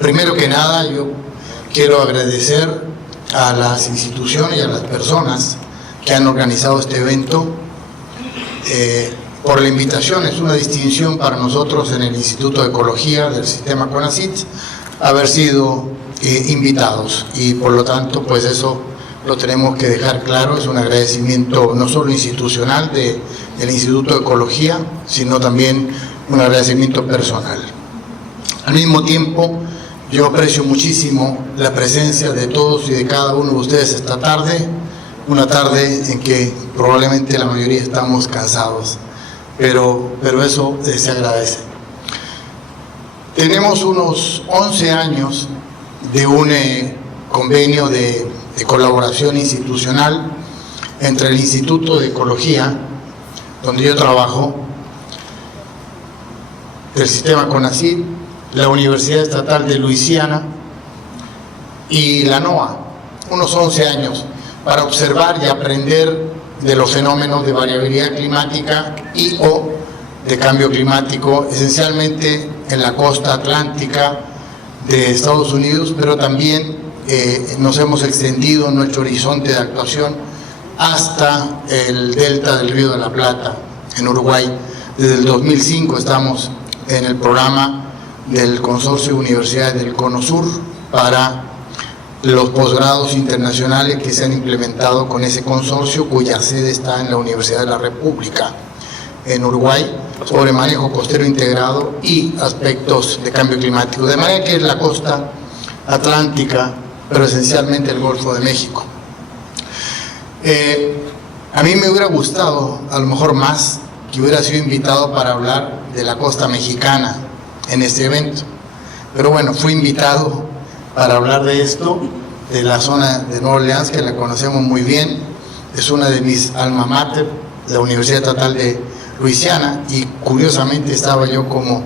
Primero que nada, yo quiero agradecer a las instituciones y a las personas que han organizado este evento por la invitación. Es una distinción para nosotros en el Instituto de Ecología del Sistema CONACYT haber sido invitados, y por lo tanto pues eso lo tenemos que dejar claro. Es un agradecimiento no solo institucional del Instituto de Ecología, sino también un agradecimiento personal. Al mismo tiempo, yo aprecio muchísimo la presencia de todos y de cada uno de ustedes esta tarde, una tarde en que probablemente la mayoría estamos cansados, pero eso se agradece. Tenemos unos 11 años de un convenio de colaboración institucional entre el Instituto de Ecología, donde yo trabajo, del sistema CONACYT, la Universidad Estatal de Luisiana y la NOAA, unos 11 años, para observar y aprender de los fenómenos de variabilidad climática y o de cambio climático, esencialmente en la costa atlántica de Estados Unidos, pero también nos hemos extendido nuestro horizonte de actuación hasta el delta del Río de la Plata, en Uruguay. Desde el 2005 estamos en el programa del Consorcio de Universidades del Cono Sur para los posgrados internacionales que se han implementado con ese consorcio, cuya sede está en la Universidad de la República, en Uruguay, sobre manejo costero integrado y aspectos de cambio climático. De manera que es la costa atlántica, pero esencialmente el Golfo de México. A mí me hubiera gustado, a lo mejor más, que hubiera sido invitado para hablar de la costa mexicana en este evento. Pero bueno, fui invitado para hablar de esto, de la zona de Nueva Orleans, que la conocemos muy bien. Es una de mis alma mater, la Universidad Estatal de Luisiana, y curiosamente estaba yo como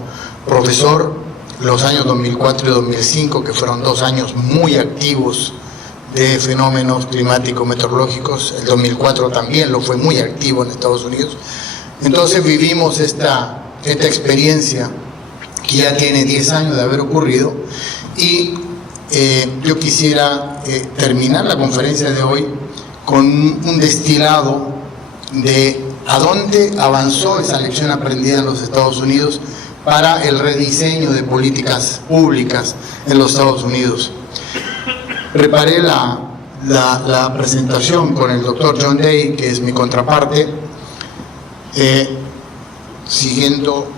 profesor los años 2004 y 2005, que fueron 2 años muy activos de fenómenos climáticos meteorológicos. El 2004 también lo fue muy activo en Estados Unidos. Entonces vivimos esta experiencia que ya tiene 10 años de haber ocurrido, y yo quisiera terminar la conferencia de hoy con un destilado de a dónde avanzó esa lección aprendida en los Estados Unidos para el rediseño de políticas públicas en los Estados Unidos. Preparé la presentación con el doctor John Day, que es mi contraparte, siguiendo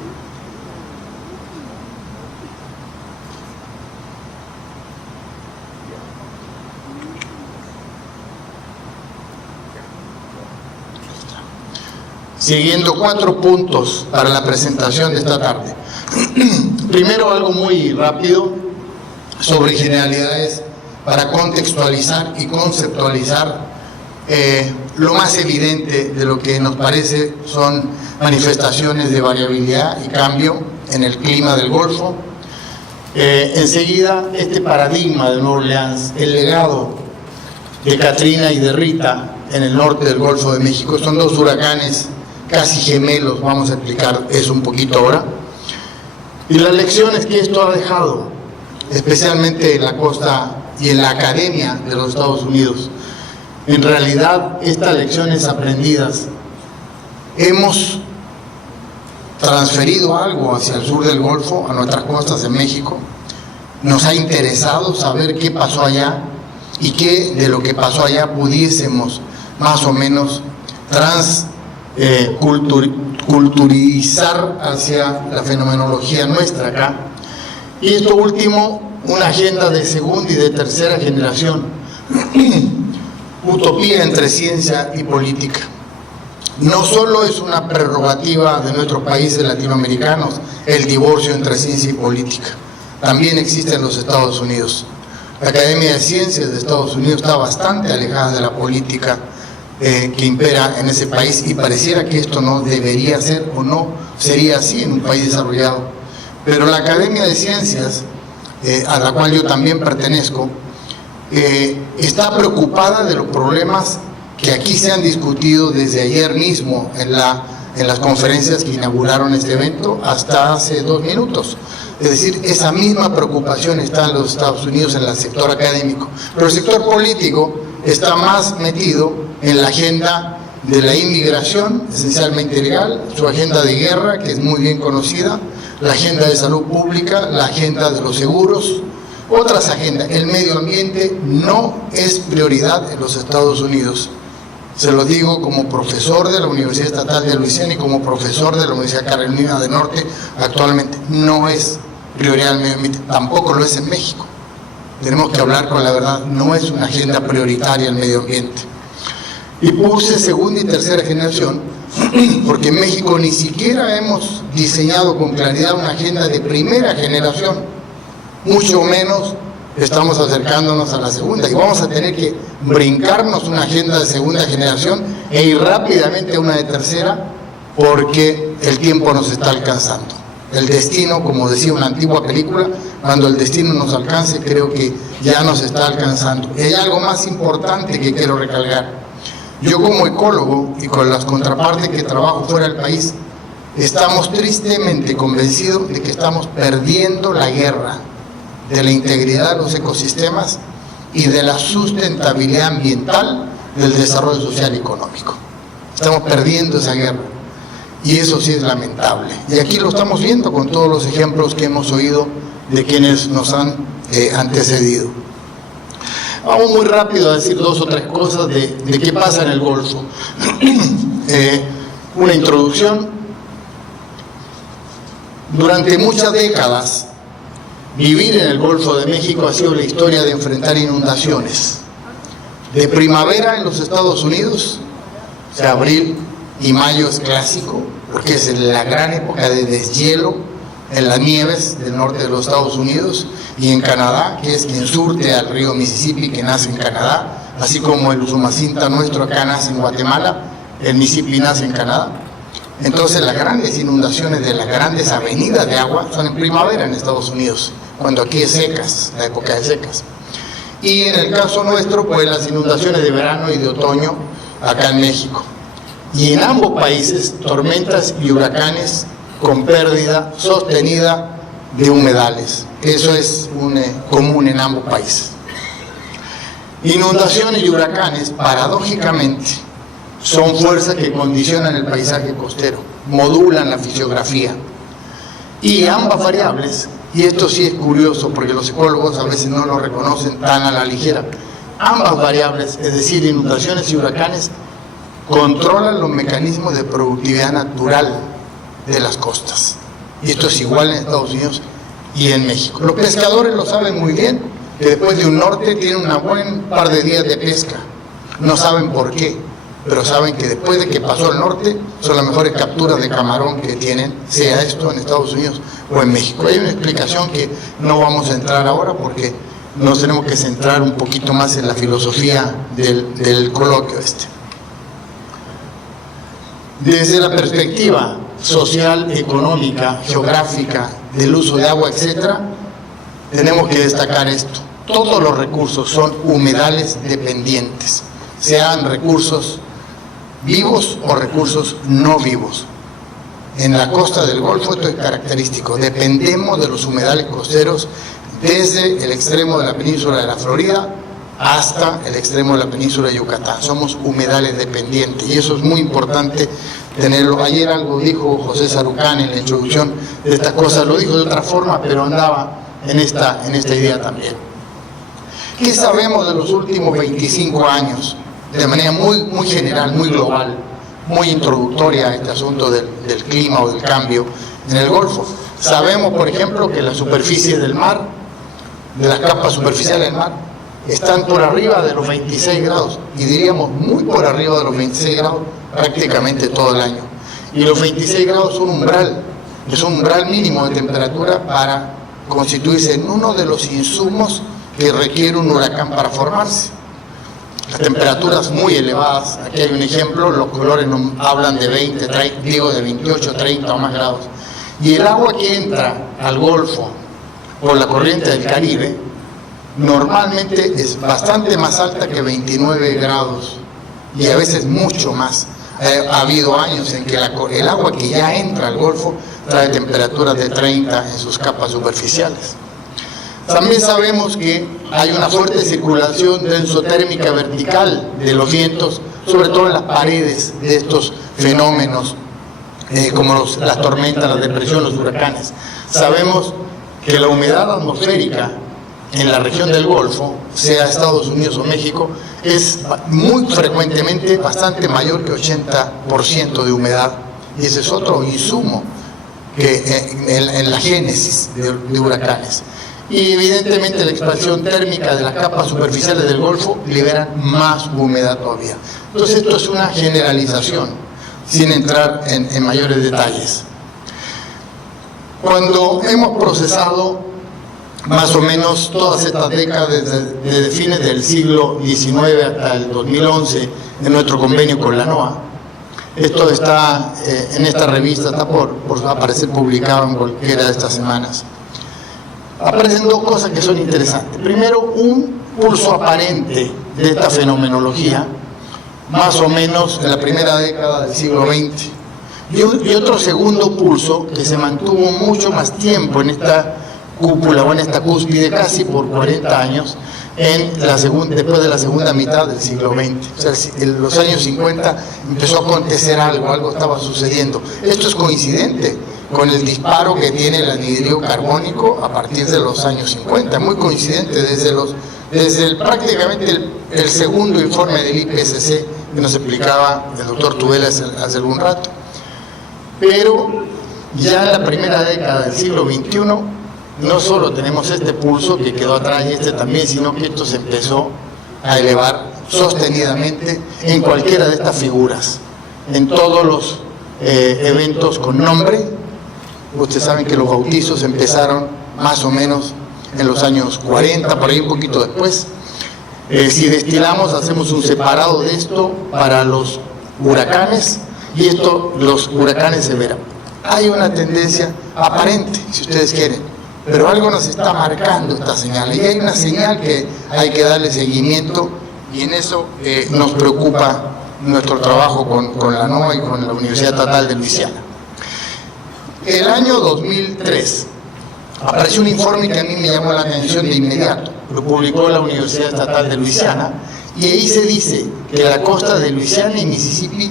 siguiendo 4 puntos para la presentación de esta tarde. Primero, algo muy rápido sobre generalidades para contextualizar y conceptualizar lo más evidente de lo que nos parece son manifestaciones de variabilidad y cambio en el clima del Golfo. Enseguida, este paradigma de Nueva Orleans, el legado de Katrina y de Rita en el norte del Golfo de México, son 2 huracanes casi gemelos, vamos a explicar eso un poquito ahora, y las lecciones que esto ha dejado, especialmente en la costa y en la academia de los Estados Unidos. En realidad, estas lecciones aprendidas, hemos transferido algo hacia el sur del Golfo, a nuestras costas en México. Nos ha interesado saber qué pasó allá y qué de lo que pasó allá pudiésemos más o menos culturizar hacia la fenomenología nuestra acá. Y esto último, una agenda de segunda y de tercera generación, utopía entre ciencia y política. No solo es una prerrogativa de nuestros países latinoamericanos el divorcio entre ciencia y política, también existe en los Estados Unidos. La Academia de Ciencias de Estados Unidos está bastante alejada de la política que impera en ese país, y pareciera que esto no debería ser o no sería así en un país desarrollado. Pero la Academia de Ciencias, a la cual yo también pertenezco, está preocupada de los problemas que aquí se han discutido desde ayer mismo en la en las conferencias que inauguraron este evento hasta hace 2 minutos. Es decir, esa misma preocupación está en los Estados Unidos en el sector académico, pero el sector político está más metido en la agenda de la inmigración, esencialmente ilegal, su agenda de guerra, que es muy bien conocida, la agenda de salud pública, la agenda de los seguros, otras agendas. El medio ambiente no es prioridad en los Estados Unidos. Se lo digo como profesor de la Universidad Estatal de Luisiana y como profesor de la Universidad Carolina del Norte actualmente. No es prioridad el medio ambiente, tampoco lo es en México. Tenemos que hablar con la verdad, no es una agenda prioritaria el medio ambiente. Y puse segunda y tercera generación, porque en México ni siquiera hemos diseñado con claridad una agenda de primera generación, mucho menos estamos acercándonos a la segunda, y vamos a tener que brincarnos una agenda de segunda generación e ir rápidamente a una de tercera, porque el tiempo nos está alcanzando. El destino, como decía una antigua película, cuando el destino nos alcance, creo que ya nos está alcanzando. Y hay algo más importante que quiero recalcar. Yo como ecólogo y con las contrapartes que trabajo fuera del país, estamos tristemente convencidos de que estamos perdiendo la guerra de la integridad de los ecosistemas y de la sustentabilidad ambiental del desarrollo social y económico. Estamos perdiendo esa guerra y eso sí es lamentable. Y aquí lo estamos viendo con todos los ejemplos que hemos oído de quienes nos han antecedido. Vamos muy rápido a decir 2 o 3 cosas de qué pasa en el Golfo. Una introducción. Durante muchas décadas, vivir en el Golfo de México ha sido la historia de enfrentar inundaciones. De primavera en los Estados Unidos, o sea, abril y mayo es clásico, porque es la gran época de deshielo en las nieves del norte de los Estados Unidos, y en Canadá, que es quien surte al río Mississippi, que nace en Canadá, así como el Usumacinta nuestro acá nace en Guatemala, el Mississippi nace en Canadá. Entonces las grandes inundaciones de las grandes avenidas de agua son en primavera en Estados Unidos, cuando aquí es secas, la época de secas. Y en el caso nuestro, pues las inundaciones de verano y de otoño acá en México. Y en ambos países, tormentas y huracanes con pérdida sostenida de humedales. Eso es común en ambos países. Inundaciones y huracanes, paradójicamente, son fuerzas que condicionan el paisaje costero, modulan la fisiografía. Y ambas variables, y esto sí es curioso porque los ecólogos a veces no lo reconocen tan a la ligera, ambas variables, es decir, inundaciones y huracanes, controlan los mecanismos de productividad natural de las costas. Y esto es igual en Estados Unidos y en México. Los pescadores lo saben muy bien, que después de un norte tienen un buen par de días de pesca. No saben por qué, pero saben que después de que pasó el norte, son las mejores capturas de camarón que tienen, sea esto en Estados Unidos o en México. Hay una explicación que no vamos a entrar ahora porque nos tenemos que centrar un poquito más en la filosofía del coloquio este. Desde la perspectiva social, económica, geográfica, del uso de agua, etc., tenemos que destacar esto. Todos los recursos son humedales dependientes, sean recursos vivos o recursos no vivos. En la costa del Golfo esto es característico. Dependemos de los humedales costeros desde el extremo de la península de la Florida hasta el extremo de la península de Yucatán. Somos humedales dependientes y eso es muy importante tenerlo. Ayer algo dijo José Sarucán en la introducción de estas cosas, lo dijo de otra forma, pero andaba en esta idea también. ¿Qué sabemos de los últimos 25 años? De manera muy general, muy global, muy introductoria a este asunto del clima o del cambio en el Golfo. Sabemos, por ejemplo, que la superficie del mar, de las capas superficiales del mar, están por arriba de los 26 grados, y diríamos muy por arriba de los 26 grados prácticamente todo el año. Y los 26 grados son es un umbral mínimo de temperatura para constituirse en uno de los insumos que requiere un huracán para formarse. Las temperaturas muy elevadas, aquí hay un ejemplo, los colores nos hablan de 28, 30 o más grados. Y el agua que entra al Golfo por la corriente del Caribe normalmente es bastante más alta que 29 grados y a veces mucho más. Ha habido años en que el agua que ya entra al Golfo trae temperaturas de 30 en sus capas superficiales. También sabemos que hay una fuerte circulación densotérmica vertical de los vientos, sobre todo en las paredes de estos fenómenos, como las tormentas, la depresión, los huracanes. Sabemos que la humedad atmosférica en la región del Golfo, sea Estados Unidos o México, es muy frecuentemente bastante mayor que 80% de humedad. Y ese es otro insumo en la génesis de huracanes. Y evidentemente la expansión térmica de las capas superficiales del Golfo libera más humedad todavía. Entonces esto es una generalización, sin entrar en mayores detalles. Cuando hemos procesado más o menos todas estas décadas, desde fines del siglo XIX hasta el 2011, en nuestro convenio con la NOAA, esto está en esta revista, está por aparecer publicado en cualquiera de estas semanas. Aparecen dos cosas que son interesantes. Primero, un pulso aparente de esta fenomenología, más o menos en la primera década del siglo XX. Y otro segundo pulso que se mantuvo mucho más tiempo en esta cúpula o en esta cúspide, casi por 40 años, después de la segunda mitad del siglo XX. O sea, en los años 50 empezó a acontecer algo estaba sucediendo. Esto es coincidente con el disparo que tiene el anhidro carbónico a partir de los años 50, muy coincidente desde prácticamente el segundo informe del IPCC que nos explicaba el doctor Tubela hace algún rato. Pero ya en la primera década del siglo XXI no solo tenemos este pulso que quedó atrás y este también, sino que esto se empezó a elevar sostenidamente en cualquiera de estas figuras, en todos los eventos con nombre. Ustedes saben que los bautizos empezaron más o menos en los años 40, por ahí un poquito después. Si destilamos, hacemos un separado de esto para los huracanes, y los huracanes se verán. Hay una tendencia aparente, si ustedes quieren, pero algo nos está marcando esta señal, y hay una señal que hay que darle seguimiento, y en eso nos preocupa nuestro trabajo con la NOAA y con la Universidad Estatal de Luisiana. El año 2003 apareció un informe que a mí me llamó la atención de inmediato. Lo publicó la Universidad Estatal de Luisiana, y ahí se dice que la costa de Luisiana y Mississippi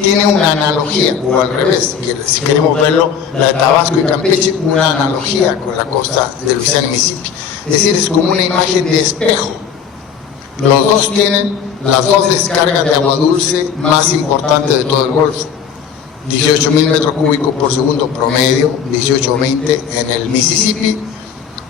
tiene una analogía, o al revés, si queremos verlo, la de Tabasco y Campeche, una analogía con la costa de Luisiana y Mississippi. Es decir, es como una imagen de espejo. Los dos tienen las dos descargas de agua dulce más importantes de todo el Golfo. 18.000 metros cúbicos por segundo promedio, 18-20 en el Mississippi.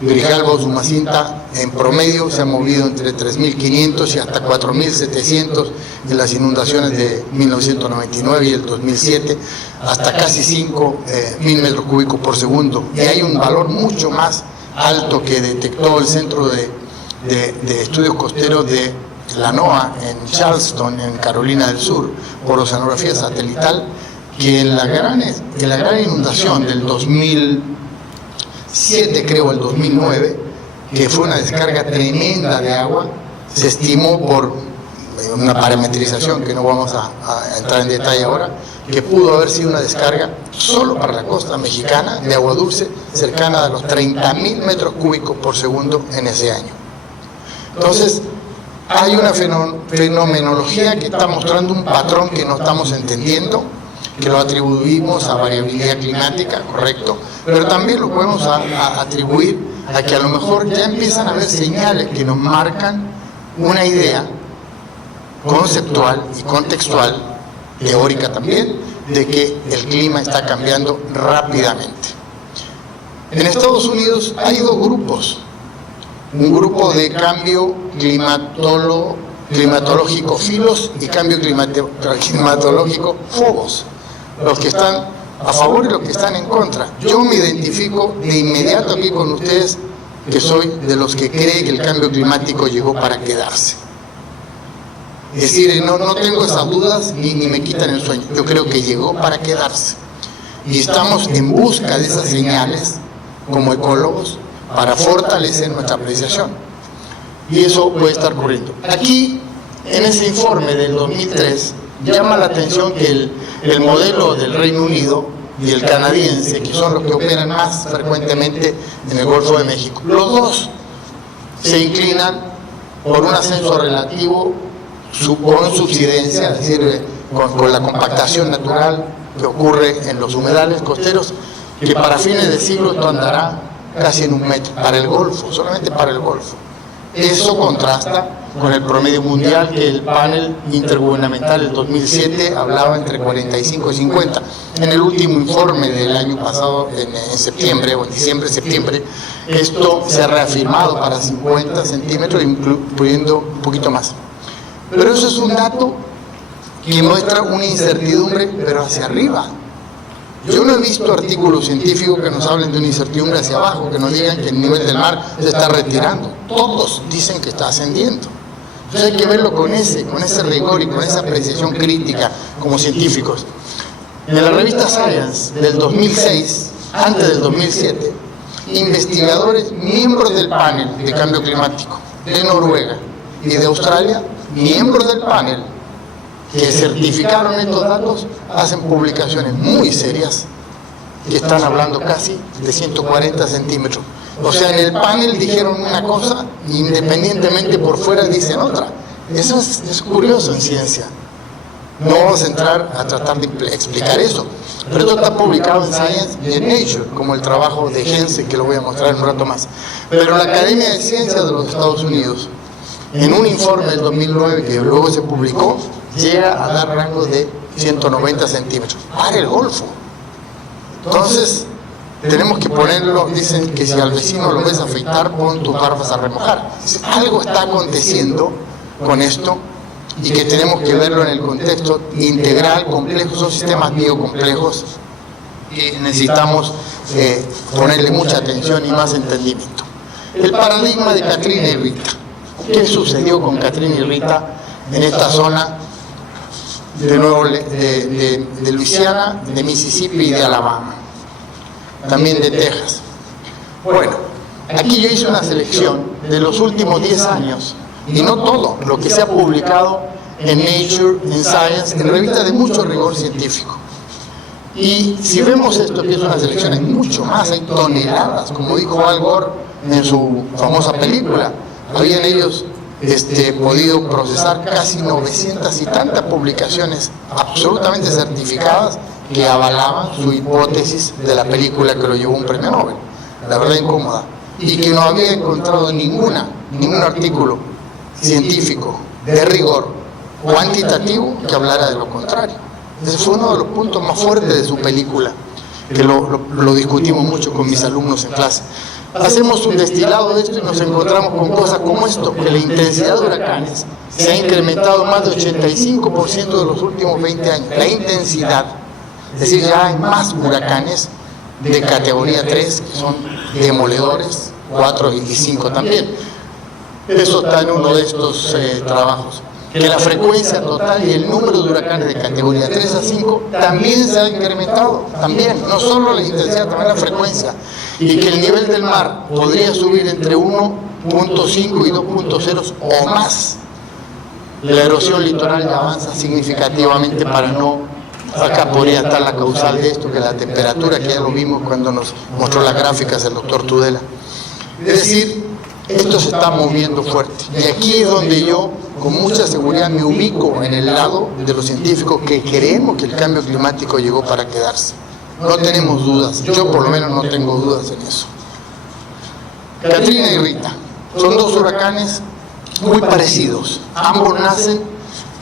Grijalba o Usumacinta en promedio se ha movido entre 3.500 y hasta 4.700 en las inundaciones de 1999 y el 2007, hasta casi 5.000 metros cúbicos por segundo. Y hay un valor mucho más alto que detectó el Centro de Estudios Costeros de la NOAA en Charleston, en Carolina del Sur, por oceanografía satelital, que en la gran inundación del 2007, creo, el 2009, que fue una descarga tremenda de agua, se estimó por una parametrización que no vamos a entrar en detalle ahora, que pudo haber sido una descarga solo para la costa mexicana de agua dulce cercana a los 30.000 metros cúbicos por segundo en ese año. Entonces, hay una fenomenología que está mostrando un patrón que no estamos entendiendo, que lo atribuimos a variabilidad climática, correcto, pero también lo podemos atribuir a que a lo mejor ya empiezan a haber señales que nos marcan una idea conceptual y contextual, teórica también, de que el clima está cambiando rápidamente. En Estados Unidos hay dos grupos, un grupo de cambio climatológico filos y cambio climatológico fobos, los que están a favor y los que están en contra. Yo me identifico de inmediato aquí con ustedes, que soy de los que cree que el cambio climático llegó para quedarse. Es decir, no tengo esas dudas ni me quitan el sueño. Yo creo que llegó para quedarse. Y estamos en busca de esas señales como ecólogos para fortalecer nuestra apreciación. Y eso puede estar ocurriendo. Aquí, en ese informe del 2003, Llama la atención que el modelo del Reino Unido y el canadiense, que son los que operan más frecuentemente en el Golfo de México, los dos se inclinan por un ascenso relativo con subsidencia, es decir, con la compactación natural que ocurre en los humedales costeros, que para fines de siglo esto andará casi en 1 metro, para el Golfo, solamente para el Golfo. Eso contrasta con el promedio mundial que el panel intergubernamental del 2007 hablaba entre 45 y 50. En el último informe del año pasado, en septiembre o en diciembre-septiembre, esto se ha reafirmado para 50 centímetros, incluyendo un poquito más. Pero eso es un dato que muestra una incertidumbre, pero hacia arriba. Yo no he visto artículos científicos que nos hablen de una incertidumbre hacia abajo, que nos digan que el nivel del mar se está retirando. Todos dicen que está ascendiendo. Entonces hay que verlo con ese rigor y con esa apreciación crítica como científicos. En la revista Science del 2006, antes del 2007, investigadores, miembros del panel de cambio climático de Noruega y de Australia, miembros del panel, que certificaron estos datos, hacen publicaciones muy serias que están hablando casi de 140 centímetros. O sea, en el panel dijeron una cosa, independientemente por fuera dicen otra. Eso es curioso en ciencia. No vamos a entrar a tratar de explicar eso. Pero esto está publicado en Science y en Nature, como el trabajo de Jensen, que lo voy a mostrar en un rato más. Pero la Academia de Ciencias de los Estados Unidos, en un informe del 2009 que luego se publicó, llega a dar rango de 190 centímetros para el Golfo. Entonces, tenemos que ponerlo, dicen que si al vecino lo ves afeitar, pon tus barbas a remojar. Algo está aconteciendo con esto y que tenemos que verlo en el contexto integral, complejo, son sistemas biocomplejos y necesitamos ponerle mucha atención y más entendimiento. El paradigma de Katrina y Rita. ¿Qué sucedió con Katrina y Rita en esta zona de nuevo de Luisiana, de Mississippi y de Alabama? También de Texas. Bueno, aquí yo hice una selección de los últimos 10 años, y no todo, lo que se ha publicado en Nature, en Science, en revistas de mucho rigor científico. Y si vemos esto, que es una selección, hay mucho más, hay toneladas, como dijo Al Gore en su famosa película. Habían ellos podido procesar casi 900 y tantas publicaciones absolutamente certificadas que avalaban su hipótesis de la película que lo llevó a un premio Nobel, la verdad incómoda, y que no había encontrado ningún artículo científico de rigor cuantitativo que hablara de lo contrario. Ese fue uno de los puntos más fuertes de su película, que lo discutimos mucho con mis alumnos en clase. Hacemos un destilado de esto y nos encontramos con cosas como esto, que la intensidad de huracanes se ha incrementado más de 85% de los últimos 20 años. La intensidad, es decir, ya hay más huracanes de categoría 3, que son demoledores, 4 y 5 también. Eso está en uno de estos trabajos. Que la frecuencia total y el número de huracanes de categoría 3 a 5 también se ha incrementado, también, no solo la intensidad, también la frecuencia, y que el nivel del mar podría subir entre 1.5 y 2.0 o más. La erosión litoral ya avanza significativamente para no, acá podría estar la causal de esto, que la temperatura, que ya lo vimos cuando nos mostró las gráficas el doctor Tudela. Es decir, esto se está moviendo fuerte. Y aquí es donde yo, con mucha seguridad, me ubico en el lado de los científicos que creemos que el cambio climático llegó para quedarse. No tenemos dudas. Yo por lo menos no tengo dudas en eso. Katrina y Rita son dos huracanes muy parecidos. Ambos nacen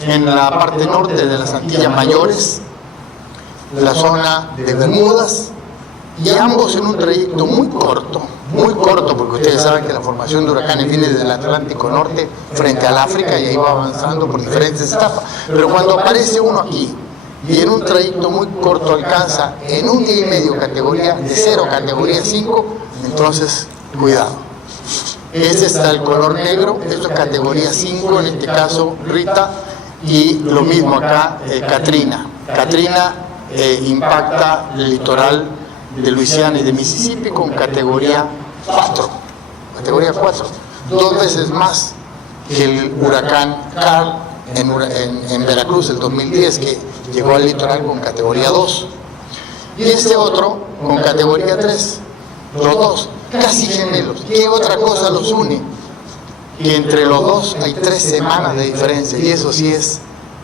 en la parte norte de las Antillas Mayores, la zona de Bermudas, y ambos en un trayecto muy corto, porque ustedes saben que la formación de huracanes viene del Atlántico Norte frente al África y ahí va avanzando por diferentes etapas. Pero cuando aparece uno aquí y en un trayecto muy corto alcanza en un día y medio categoría de 0, categoría 5, entonces cuidado. Ese está el color negro, esto es categoría 5, en este caso Rita, y lo mismo acá Katrina. Katrina impacta el litoral de Luisiana y de Mississippi con categoría 4, 2 veces más que el huracán Carl en Veracruz el 2010, que llegó al litoral con categoría 2. Y este otro con categoría 3. Los dos, casi gemelos. ¿Qué otra cosa los une? Que entre los dos hay 3 semanas de diferencia, y eso sí es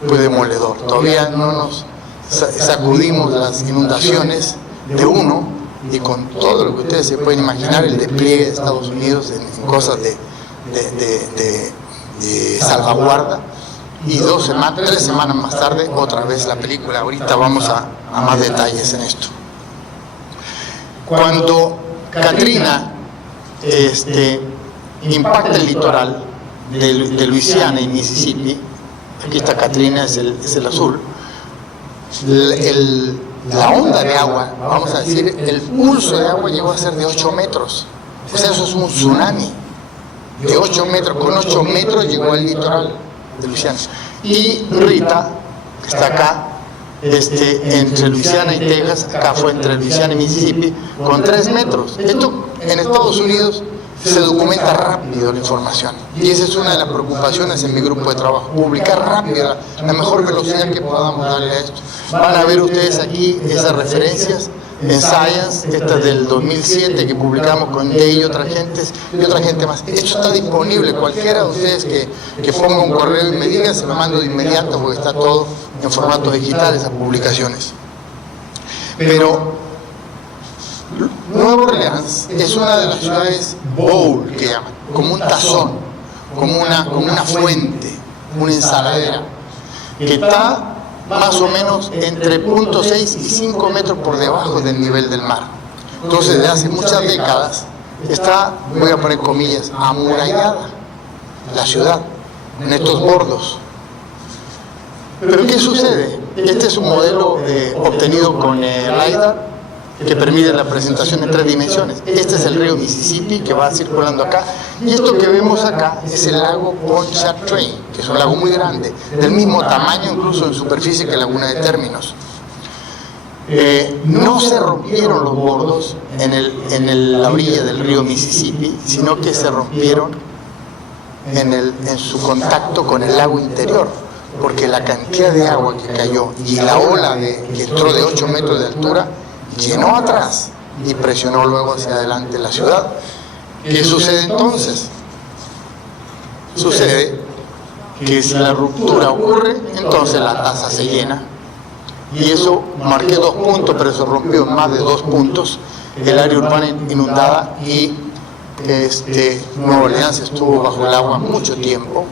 pues demoledor. Todavía no nos sacudimos las inundaciones de uno, y con todo lo que ustedes se pueden imaginar, el despliegue de Estados Unidos en cosas de salvaguarda, y 3 semanas más tarde otra vez la película. Ahorita vamos a más detalles en esto. Cuando Katrina impacta el litoral de Luisiana y Mississippi, aquí está Katrina, es el azul, la onda de agua, vamos a decir, el pulso de agua llegó a ser de 8 metros. O sea, eso es un tsunami de 8 metros. Con 8 metros llegó al litoral de Luisiana. Y Rita, que está acá, entre Luisiana y Texas, acá fue entre Luisiana y Mississippi, con 3 metros. Esto en Estados Unidos se documenta rápido la información, y esa es una de las preocupaciones en mi grupo de trabajo: publicar rápido, la mejor velocidad que podamos darle a esto. Van a ver ustedes aquí esas referencias en Science, esta es del 2007 que publicamos con Day y otra gente más. Esto está disponible, cualquiera de ustedes que ponga un correo y me diga, se lo mando de inmediato, porque está todo en formato digital, esas publicaciones. Pero Nueva Orleans es una de las ciudades bowl, que llaman, como un tazón, como una fuente, una ensaladera, que está más o menos entre 0.6 y 5 metros por debajo del nivel del mar. Entonces, desde hace muchas décadas está, voy a poner comillas, amurallada la ciudad en estos bordos. Pero ¿qué sucede? Este es un modelo obtenido con LiDAR, que permite la presentación en 3 dimensiones. Este es el río Mississippi, que va circulando acá, y esto que vemos acá es el lago Pontchartrain, que es un lago muy grande, del mismo tamaño incluso en superficie que Laguna de Términos. No se rompieron los bordos en la orilla del río Mississippi, sino que se rompieron en su contacto con el lago interior, porque la cantidad de agua que cayó y la ola que entró de 8 metros de altura llenó atrás y presionó luego hacia adelante la ciudad. ¿Qué sucede entonces? Sucede que si la ruptura ocurre, entonces la taza se llena, y eso, marqué 2 puntos, pero eso rompió en más de 2 puntos el área urbana inundada, y Nueva Orleans estuvo bajo el agua mucho tiempo.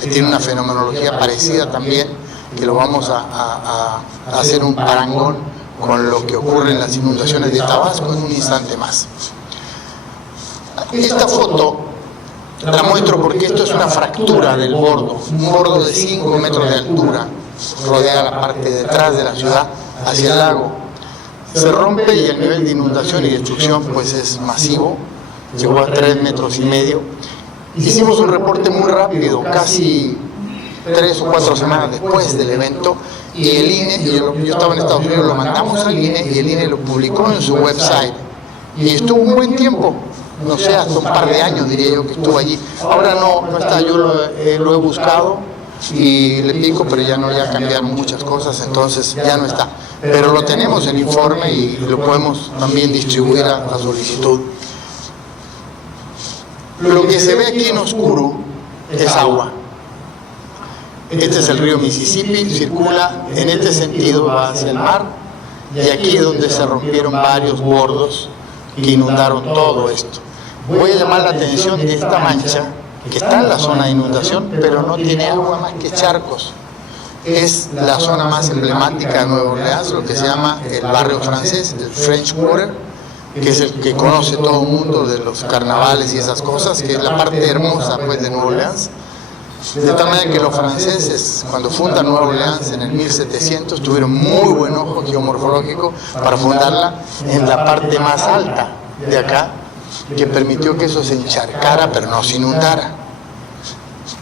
Tiene una fenomenología parecida también, que lo vamos a hacer un parangón con lo que ocurre en las inundaciones de Tabasco en un instante más. Esta foto la muestro porque esto es una fractura del bordo, un bordo de 5 metros de altura, rodea la parte de detrás de la ciudad hacia el lago. Se rompe y el nivel de inundación y destrucción pues es masivo, llegó a 3,5 metros. Hicimos un reporte muy rápido, casi 3 o 4 semanas después del evento, y el INE, yo estaba en Estados Unidos, lo mandamos al INE, y el INE lo publicó en su website, y estuvo un buen tiempo, no sé, hasta un par de años diría yo que estuvo allí. Ahora no está, yo lo he buscado y le pico, pero ya cambiaron muchas cosas, entonces ya no está, pero lo tenemos en informe y lo podemos también distribuir a solicitud. Lo que se ve aquí en oscuro es agua. Este es el río Mississippi, circula en este sentido, va hacia el mar, y aquí es donde se rompieron varios bordos que inundaron todo esto. Voy a llamar la atención de esta mancha, que está en la zona de inundación, pero no tiene agua más que charcos. Es la zona más emblemática de Nueva Orleans, lo que se llama el barrio francés, el French Quarter, que es el que conoce todo el mundo de los carnavales y esas cosas, que es la parte hermosa pues de Nueva Orleans. De tal manera que los franceses, cuando fundan Nueva Orleans en el 1700, tuvieron muy buen ojo geomorfológico para fundarla en la parte más alta de acá, que permitió que eso se encharcara pero no se inundara.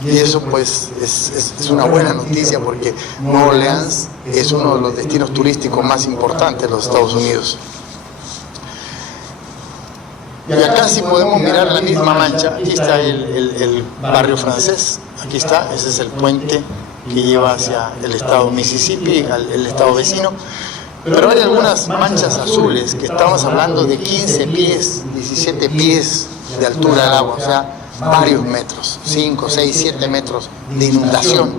Y eso pues es una buena noticia, porque Nueva Orleans es uno de los destinos turísticos más importantes de los Estados Unidos. Y acá sí podemos mirar la misma mancha. Aquí está el barrio francés, aquí está, ese es el puente que lleva hacia el estado Mississippi, el estado vecino. Pero hay algunas manchas azules que estamos hablando de 15 pies, 17 pies de altura del agua, o sea, varios metros, 5, 6, 7 metros de inundación.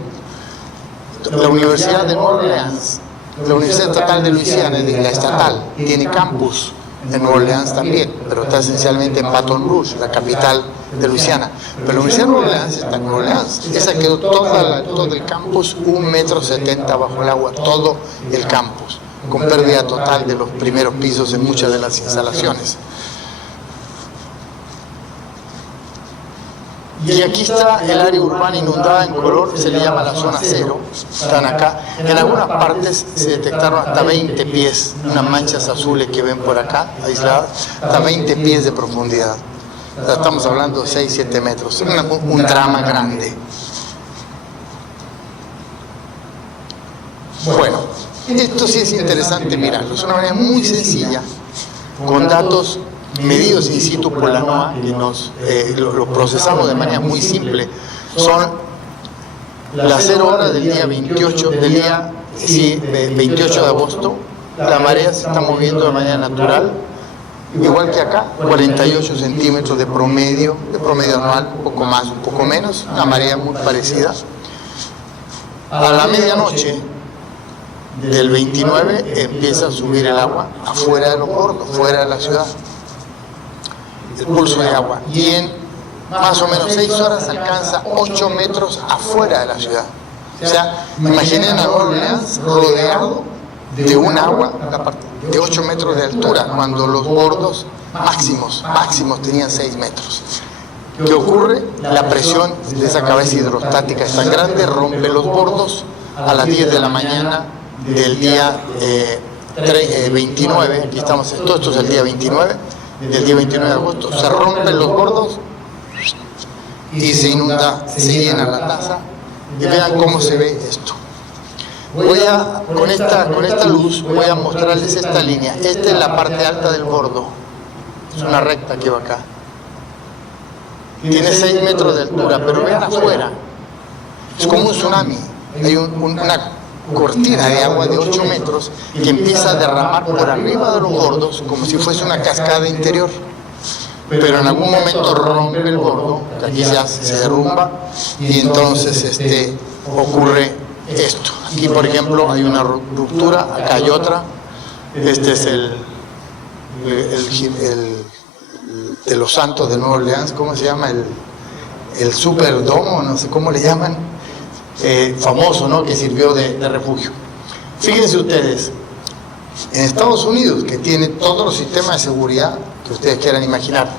La Universidad de Nueva Orleans, la Universidad Estatal de Luisiana, la estatal, tiene campus en Nueva Orleans también, pero está esencialmente en Baton Rouge, la capital de Luisiana. Pero la Universidad de Nueva Orleans está en Nueva Orleans. Esa quedó todo el campus, 1,70 m bajo el agua, todo el campus, con pérdida total de los primeros pisos en muchas de las instalaciones. Y aquí está el área urbana inundada en color, se le llama la zona cero, están acá. En algunas partes se detectaron hasta 20 pies, unas manchas azules que ven por acá, aisladas, hasta 20 pies de profundidad. O sea, estamos hablando de 6, 7 metros, un drama grande. Bueno, esto sí es interesante mirarlo, es una manera muy sencilla, con datos medidos in situ por la NOAA, que lo procesamos de manera muy simple. Son las 0 horas del día 28 de agosto. La marea se está moviendo de manera natural, igual que acá, 48 centímetros de promedio anual, un poco más, un poco menos, una marea muy parecida. A la medianoche del 29 empieza a subir el agua afuera de los bordos, fuera de la ciudad, el pulso de agua, y en más o menos 6 horas alcanza 8 metros afuera de la ciudad. O sea, imaginen a Nueva Orleans rodeado de un agua de 8 metros de altura, cuando los bordos máximos tenían 6 metros. ¿Qué ocurre? La presión de esa cabeza hidrostática es tan grande, rompe los bordos a las 10 de la mañana del día 29, aquí estamos, esto es el día 29, del día 29 de agosto, se rompen los bordos y se inunda, se llena la taza, y vean cómo se ve esto. Con esta luz voy a mostrarles esta línea. Esta es la parte alta del bordo, es una recta que va acá, tiene 6 metros de altura, pero vean afuera, es como un tsunami, hay una cortina de agua de 8 metros que empieza a derramar por arriba de los bordos como si fuese una cascada interior, pero en algún momento rompe el bordo, que aquí ya se derrumba, y entonces ocurre esto. Aquí, por ejemplo, hay una ruptura, acá hay otra. Este es el de los Santos de Nueva Orleans, ¿cómo se llama? El Superdomo, no sé cómo le llaman, famoso, ¿no?, que sirvió de refugio. Fíjense ustedes, en Estados Unidos, que tiene todos los sistemas de seguridad que ustedes quieran imaginar,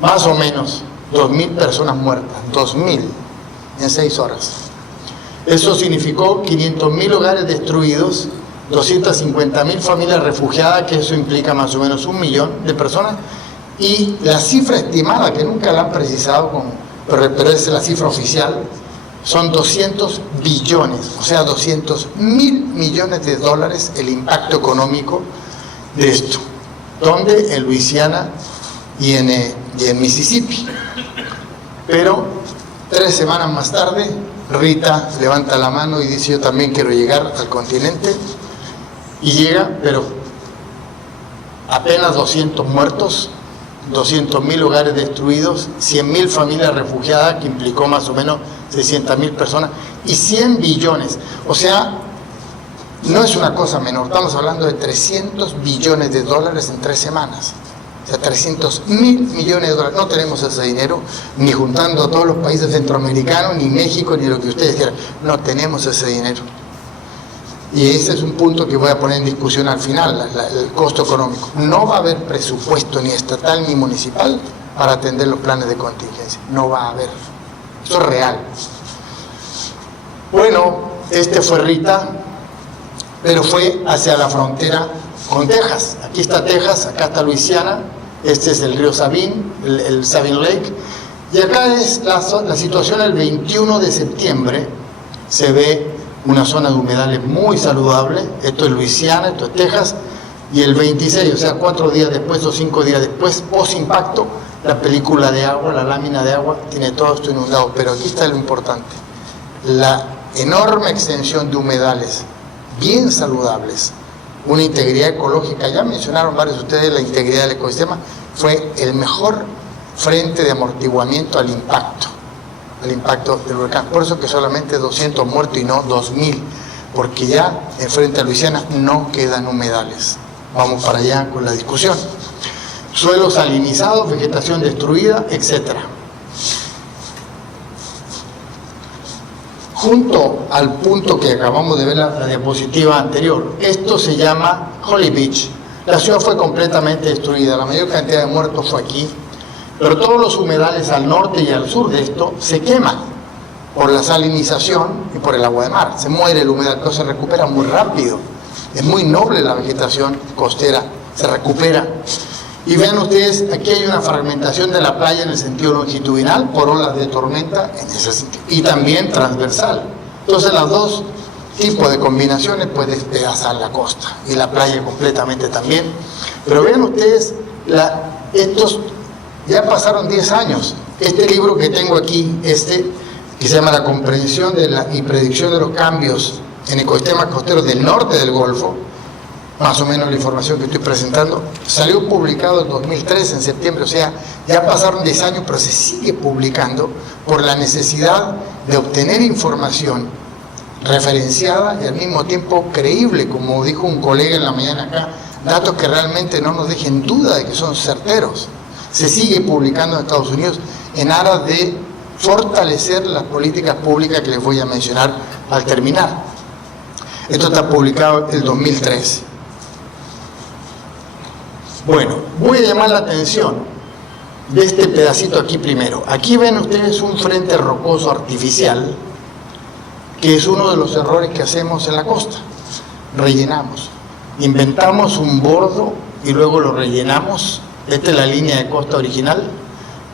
más o menos 2.000 personas muertas, 2.000 en 6 horas. Eso significó 500.000 hogares destruidos, 250.000 familias refugiadas, que eso implica más o menos 1 millón de personas, y la cifra estimada, que nunca la han precisado, pero es la cifra oficial, son 200 billones, o sea, 200.000 millones de dólares el impacto económico de esto. ¿Dónde? En Luisiana y en Mississippi. Pero 3 semanas más tarde, Rita levanta la mano y dice: yo también quiero llegar al continente, y llega, pero apenas 200 muertos, 200.000 hogares destruidos, 100.000 familias refugiadas, que implicó más o menos 600.000 personas, y 100 billones. O sea, no es una cosa menor, estamos hablando de 300 billones de dólares en 3 semanas. O sea, 300.000 millones de dólares. No tenemos ese dinero, ni juntando a todos los países centroamericanos, ni México, ni lo que ustedes quieran. No tenemos ese dinero. Y ese es un punto que voy a poner en discusión al final, el costo económico. No va a haber presupuesto ni estatal ni municipal para atender los planes de contingencia. No va a haber. Eso es real. Bueno, este fue Rita, pero fue hacia la frontera con Texas. Aquí está Texas, acá está Luisiana, este es el río Sabine, el Sabine Lake, y acá es la situación el 21 de septiembre. Se ve una zona de humedales muy saludable. Esto es Luisiana, esto es Texas, y el 26, o sea, 4 días después o 5 días después, post impacto, la película de agua, la lámina de agua, tiene todo esto inundado. Pero aquí está lo importante: la enorme extensión de humedales, bien saludables, una integridad ecológica. Ya mencionaron varios de ustedes la integridad del ecosistema. Fue el mejor frente de amortiguamiento al impacto del huracán. Por eso que solamente 200 muertos y no 2000, porque ya en frente a Luisiana no quedan humedales. Vamos para allá con la discusión. Suelos salinizados, vegetación destruida, etc. Junto al punto que acabamos de ver la diapositiva anterior, esto se llama Holly Beach. La ciudad fue completamente destruida, la mayor cantidad de muertos fue aquí, pero todos los humedales al norte y al sur de esto se queman por la salinización y por el agua de mar. Se muere el humedal, pero se recupera muy rápido. Es muy noble la vegetación costera, se recupera. Y vean ustedes, aquí hay una fragmentación de la playa en el sentido longitudinal por olas de tormenta en ese sentido, y también transversal. Entonces las dos tipos de combinaciones pueden despedazar la costa y la playa completamente también. Pero vean ustedes, estos ya pasaron 10 años. Este libro que tengo aquí, que se llama La comprensión y predicción de los cambios en ecosistemas costeros del norte del Golfo, más o menos la información que estoy presentando, salió publicado en 2003, en septiembre, o sea, ya pasaron 10 años, pero se sigue publicando por la necesidad de obtener información referenciada y al mismo tiempo creíble, como dijo un colega en la mañana acá, datos que realmente no nos dejen duda de que son certeros. Se sigue publicando en Estados Unidos en aras de fortalecer las políticas públicas que les voy a mencionar al terminar. Esto está publicado en el 2003. Bueno, voy a llamar la atención de este pedacito aquí primero. Aquí ven ustedes un frente rocoso artificial, que es uno de los errores que hacemos en la costa. Rellenamos, inventamos un bordo y luego lo rellenamos. Esta es la línea de costa original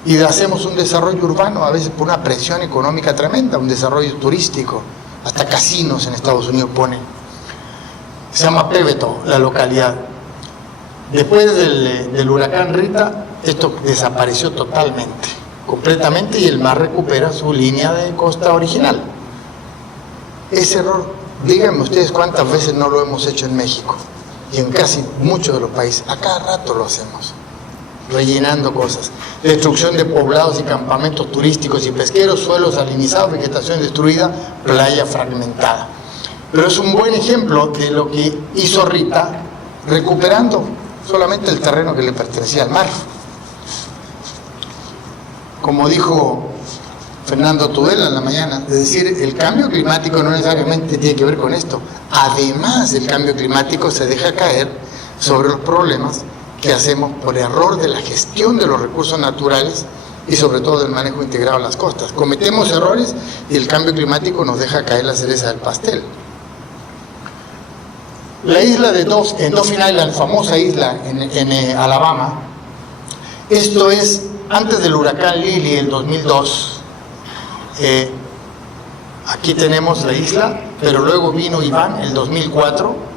y hacemos un desarrollo urbano, a veces por una presión económica tremenda, un desarrollo turístico, hasta casinos en Estados Unidos ponen. Se llama Peveto la localidad. Después del huracán Rita, esto desapareció totalmente, completamente, y el mar recupera su línea de costa original. Ese error, díganme ustedes cuántas veces no lo hemos hecho en México y en casi muchos de los países. A cada rato lo hacemos, rellenando cosas. Destrucción de poblados y campamentos turísticos y pesqueros, suelos salinizados, vegetación destruida, playa fragmentada. Pero es un buen ejemplo de lo que hizo Rita, recuperando solamente el terreno que le pertenecía al mar. Como dijo Fernando Tudela en la mañana, es decir, el cambio climático no necesariamente tiene que ver con esto. Además, el cambio climático se deja caer sobre los problemas que hacemos por error de la gestión de los recursos naturales y sobre todo del manejo integrado de las costas. Cometemos errores y el cambio climático nos deja caer la cereza del pastel. La isla de Dauphin Island, famosa isla en Alabama, esto es antes del huracán Lily en 2002. Aquí tenemos la isla, pero luego vino Iván en 2004.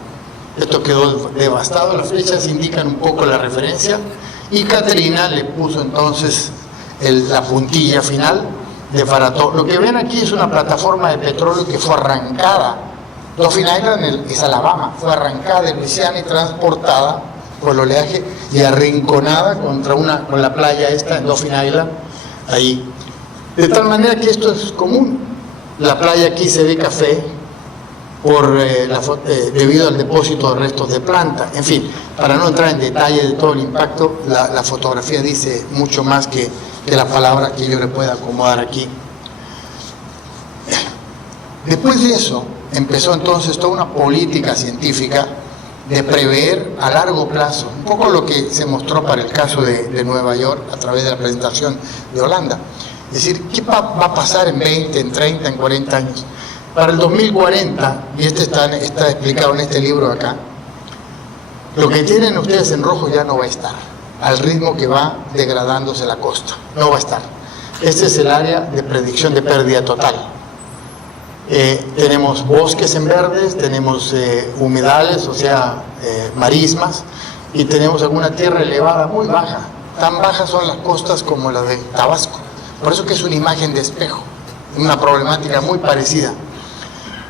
Esto quedó devastado, las flechas indican un poco la referencia, y Caterina le puso entonces la puntilla final de Farató. Lo que ven aquí es una plataforma de petróleo que fue arrancada. Dauphin Island es Alabama, fue arrancada de Luisiana y transportada por el oleaje y arrinconada con la playa esta en Dauphin Island, ahí. De tal manera que esto es común. La playa aquí se ve café debido al depósito de restos de planta. En fin, para no entrar en detalle de todo el impacto, la fotografía dice mucho más que la palabra que yo le pueda acomodar aquí. Después de eso, empezó entonces toda una política científica de prever a largo plazo, un poco lo que se mostró para el caso de Nueva York a través de la presentación de Holanda. Es decir, ¿qué va a pasar en 20, en 30, en 40 años? Para el 2040, y está explicado en este libro acá, lo que tienen ustedes en rojo ya no va a estar, al ritmo que va degradándose la costa, no va a estar. Este es el área de predicción de pérdida total. Tenemos bosques en verdes, tenemos humedales, o sea, marismas, y tenemos alguna tierra elevada muy baja. Tan bajas son las costas como las de Tabasco. Por eso que es una imagen de espejo, una problemática muy parecida.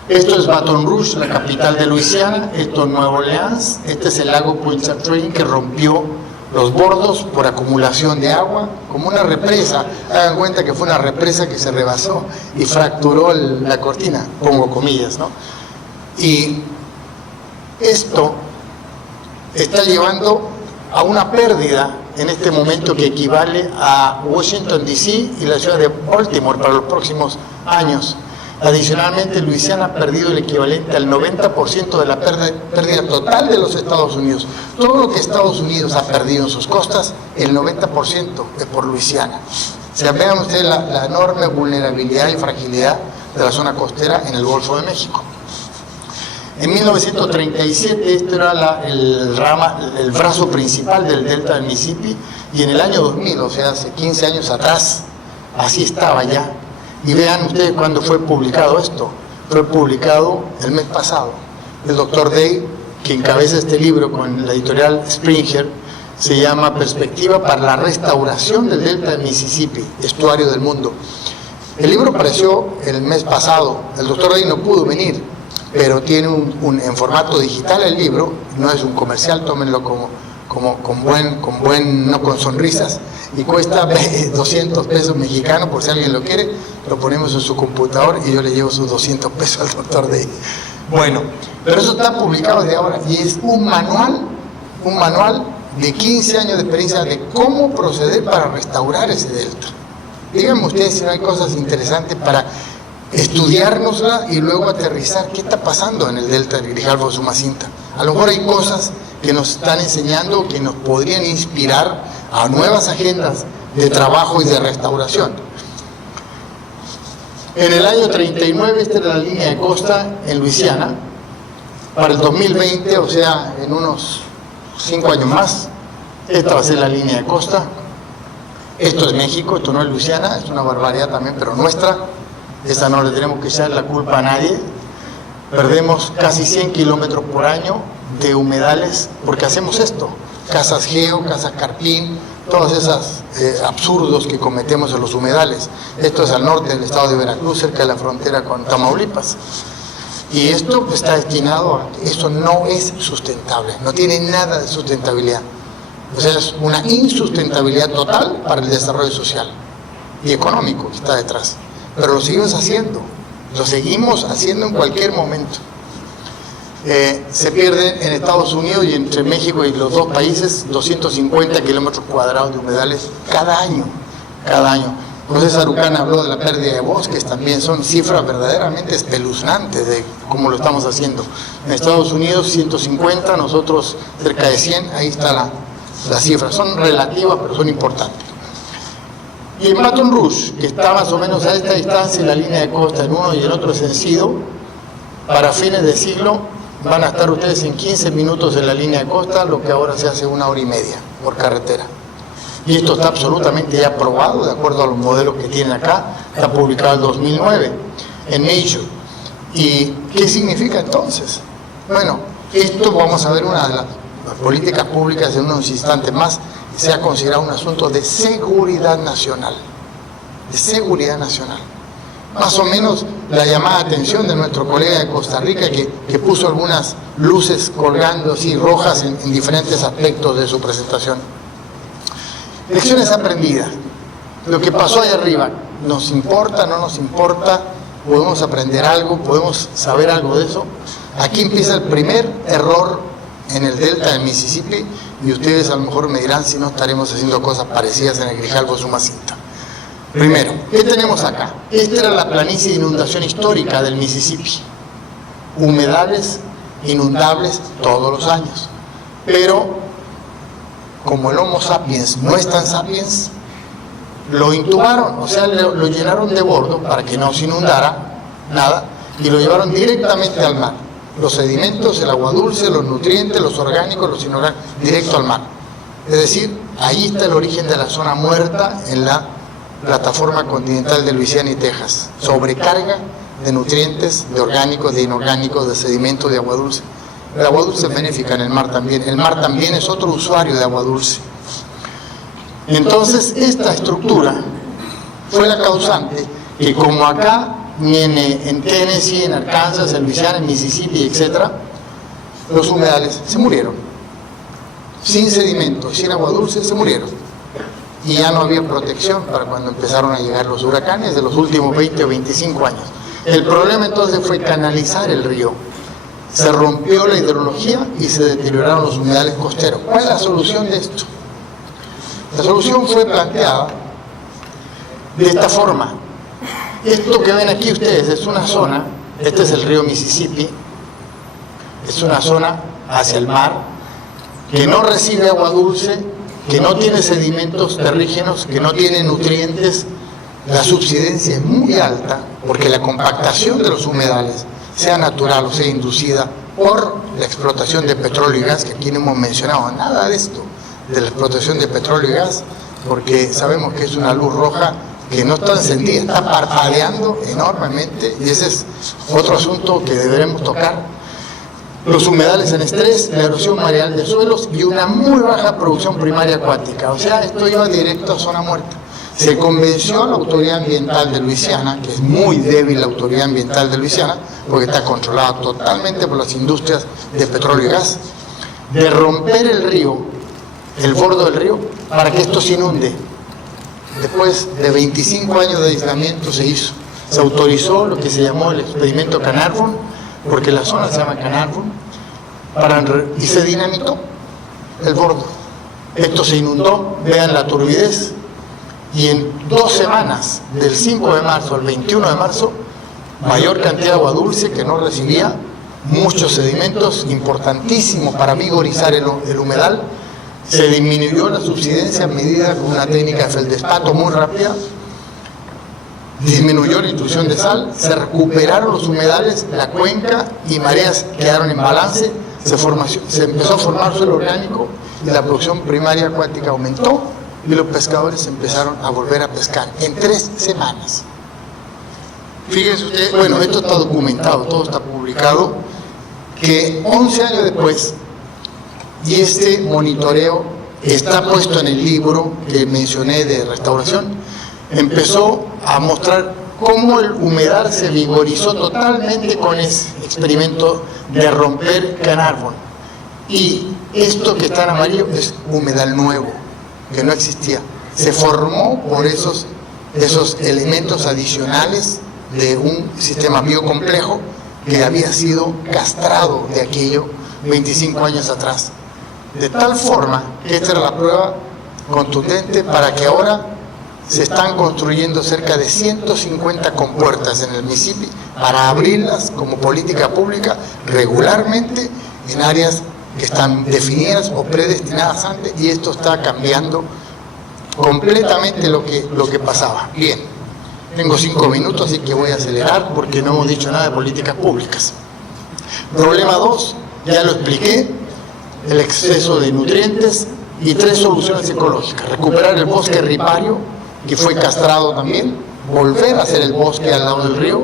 Esto es Baton Rouge, la capital de Luisiana. Esto es Nueva Orleans. Este es el lago Pontchartrain, que rompió los bordos por acumulación de agua, como una represa. Hagan cuenta que fue una represa que se rebasó y fracturó la cortina, pongo comillas, ¿no? Y esto está llevando a una pérdida en este momento que equivale a Washington DC y la ciudad de Baltimore para los próximos años. Adicionalmente, Luisiana ha perdido el equivalente al 90% de la pérdida total de los Estados Unidos. Todo lo que Estados Unidos ha perdido en sus costas, el 90% es por Luisiana. O sea, vean ustedes la enorme vulnerabilidad y fragilidad de la zona costera en el Golfo de México. En 1937 este era el brazo principal del delta del Mississippi, y en el año 2000, o sea, hace 15 años atrás, así estaba ya. Y vean ustedes cuándo fue publicado esto. Fue publicado el mes pasado. El doctor Day, que encabeza este libro con la editorial Springer, se llama Perspectiva para la restauración del delta del Mississippi, estuario del mundo. El libro apareció el mes pasado. El doctor Day no pudo venir, pero tiene en formato digital el libro. No es un comercial, tómenlo no con sonrisas, y cuesta 200 pesos mexicanos, por si alguien lo quiere. Lo ponemos en su computador y yo le llevo sus 200 pesos al doctor Day. Bueno, pero eso está publicado desde ahora, y es un manual de 15 años de experiencia de cómo proceder para restaurar ese delta. Díganme ustedes si no hay cosas interesantes para estudiárnosla y luego aterrizar qué está pasando en el delta del Grijalbo-Usumacinta. A lo mejor hay cosas que nos están enseñando que nos podrían inspirar a nuevas agendas de trabajo y de restauración. En el año 39, esta era la línea de costa en Luisiana. Para el 2020, o sea, en unos 5 años más, esta va a ser la línea de costa. Esto es México, esto no es Luisiana, es una barbaridad también, pero nuestra. Esta no le tenemos que echar la culpa a nadie. Perdemos casi 100 kilómetros por año de humedales porque hacemos esto. Casas Geo, Casas Carpín, todos esos absurdos que cometemos en los humedales. Esto es al norte del estado de Veracruz, cerca de la frontera con Tamaulipas. Y esto pues, está destinado a... Esto no es sustentable, no tiene nada de sustentabilidad. O sea, es una insustentabilidad total para el desarrollo social y económico que está detrás. Pero lo seguimos haciendo en cualquier momento. Se pierden en Estados Unidos y entre México y los dos países 250 kilómetros cuadrados de humedales cada año. José Sarucán habló de la pérdida de bosques, también son cifras verdaderamente espeluznantes de cómo lo estamos haciendo. En Estados Unidos 150, nosotros cerca de 100, ahí está la cifra. Son relativas, pero son importantes. Y en Baton Rouge, que está más o menos a esta distancia en la línea de costa, en uno y el otro es Enciso, para fines de siglo van a estar ustedes en 15 minutos en la línea de costa, lo que ahora se hace 1 hora y media por carretera. Y esto está absolutamente ya probado, de acuerdo a los modelos que tienen acá. Está publicado en 2009 en Nature. ¿Y qué significa entonces? Bueno, esto vamos a ver una de las políticas públicas en unos instantes más. Se ha considerado un asunto de seguridad nacional. Más o menos la llamada atención de nuestro colega de Costa Rica que puso algunas luces colgando así rojas en diferentes aspectos de su presentación. Lecciones aprendidas. Lo que pasó allá arriba, ¿nos importa, no nos importa? ¿Podemos aprender algo? ¿Podemos saber algo de eso? Aquí empieza el primer error en el delta del Mississippi, y ustedes a lo mejor me dirán si no estaremos haciendo cosas parecidas en el Grijalbo-Usumacinta. Primero, ¿qué tenemos acá? Esta era la planicie de inundación histórica del Mississippi. Humedales inundables todos los años. Pero, como el Homo sapiens no es tan sapiens, lo intubaron, o sea, lo llenaron de bordo para que no se inundara nada, y lo llevaron directamente al mar. Los sedimentos, el agua dulce, los nutrientes, los orgánicos, los inorgánicos, directo al mar. Es decir, ahí está el origen de la zona muerta en la plataforma continental de Luisiana y Texas. Sobrecarga de nutrientes, de orgánicos, de inorgánicos, de sedimentos, de agua dulce. El agua dulce es benéfica en el mar también. El mar también es otro usuario de agua dulce. Entonces, esta estructura fue la causante que, como acá ni en Tennessee, en Arkansas, en Luisiana, en Mississippi, etc., los humedales se murieron. Sin sedimento, sin agua dulce, se murieron. Y ya no había protección para cuando empezaron a llegar los huracanes de los últimos 20 o 25 años. El problema entonces fue canalizar el río. Se rompió la hidrología y se deterioraron los humedales costeros. ¿Cuál es la solución de esto? La solución fue planteada de esta forma. Esto que ven aquí ustedes es una zona, este es el río Mississippi, es una zona hacia el mar, que no recibe agua dulce, que no tiene sedimentos terrígenos, que no tiene nutrientes. La subsidencia es muy alta porque la compactación de los humedales, sea natural o sea inducida por la explotación de petróleo y gas, que aquí no hemos mencionado nada de esto, de la explotación de petróleo y gas, porque sabemos que es una luz roja que no está encendida, está parpadeando enormemente, y ese es otro asunto que deberemos tocar. Los humedales en estrés, la erosión mareal de suelos y una muy baja producción primaria acuática. O sea, esto iba directo a zona muerta. Se convenció a la Autoridad Ambiental de Luisiana, que es muy débil la Autoridad Ambiental de Luisiana, porque está controlada totalmente por las industrias de petróleo y gas, de romper el río, el bordo del río, para que esto se inunde. Después de 25 años de aislamiento se hizo. Se autorizó lo que se llamó el experimento Carnarvon, porque la zona se llama Carnarvon, y se dinamitó el bordo. Esto se inundó, vean la turbidez, y en 2 semanas, del 5 de marzo al 21 de marzo, mayor cantidad de agua dulce que no recibía, muchos sedimentos, importantísimo para vigorizar el humedal. Se disminuyó la subsidencia medida con una técnica de feldespato muy rápida, disminuyó la intrusión de sal, se recuperaron los humedales, la cuenca y mareas quedaron en balance, se empezó a formar suelo orgánico y la producción primaria acuática aumentó y los pescadores empezaron a volver a pescar en 3 semanas. Fíjense ustedes, bueno, esto está documentado, todo está publicado, que 11 años después, y este monitoreo está puesto en el libro que mencioné de restauración, empezó a mostrar cómo el humedal se vigorizó totalmente con ese experimento de romper Carnarvon. Y esto que está en amarillo es humedal nuevo, que no existía. Se formó por esos elementos adicionales de un sistema biocomplejo que había sido castrado de aquello 25 años atrás. De tal forma que esta era la prueba contundente para que ahora se están construyendo cerca de 150 compuertas en el Mississippi para abrirlas como política pública regularmente en áreas que están definidas o predestinadas antes, y esto está cambiando completamente lo que pasaba. Bien, tengo 5 minutos, así que voy a acelerar porque no hemos dicho nada de políticas públicas. Problema 2, ya lo expliqué, el exceso de nutrientes, y 3 soluciones ecológicas: recuperar el bosque ripario, que fue castrado también, volver a hacer el bosque al lado del río,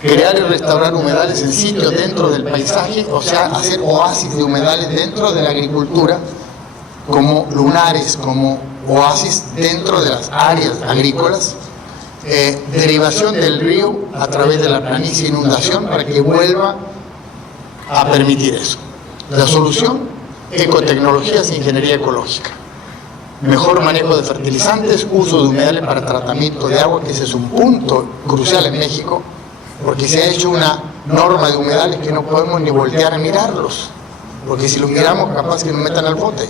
crear y restaurar humedales en sitios dentro del paisaje, o sea, hacer oasis de humedales dentro de la agricultura, como lunares, como oasis dentro de las áreas agrícolas, derivación del río a través de la planicie e inundación para que vuelva a permitir eso. La solución: ecotecnologías e ingeniería ecológica. Mejor manejo de fertilizantes, uso de humedales para tratamiento de agua, que ese es un punto crucial en México, porque se ha hecho una norma de humedales que no podemos ni voltear a mirarlos, porque si los miramos capaz que nos metan al bote,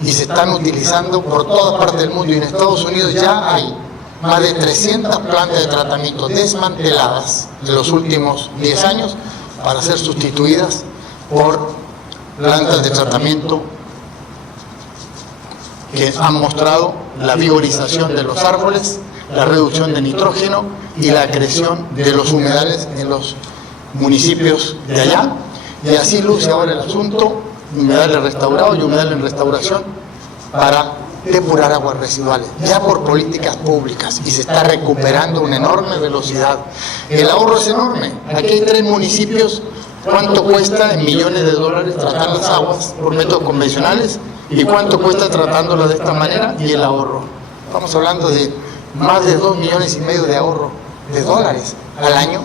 y se están utilizando por toda parte del mundo, y en Estados Unidos ya hay más de 300 plantas de tratamiento desmanteladas en los últimos 10 años para ser sustituidas por plantas de tratamiento que han mostrado la vigorización de los árboles, la reducción de nitrógeno y la creación de los humedales en los municipios de allá. Y así luce ahora el asunto: humedales restaurados y humedales en restauración para depurar aguas residuales, ya por políticas públicas, y se está recuperando una enorme velocidad. El ahorro es enorme. Aquí hay 3 municipios. ¿Cuánto cuesta en millones de dólares tratar las aguas por métodos convencionales? ¿Y cuánto cuesta tratándolas de esta manera? Y el ahorro. Estamos hablando de más de 2,5 millones de ahorro de dólares al año.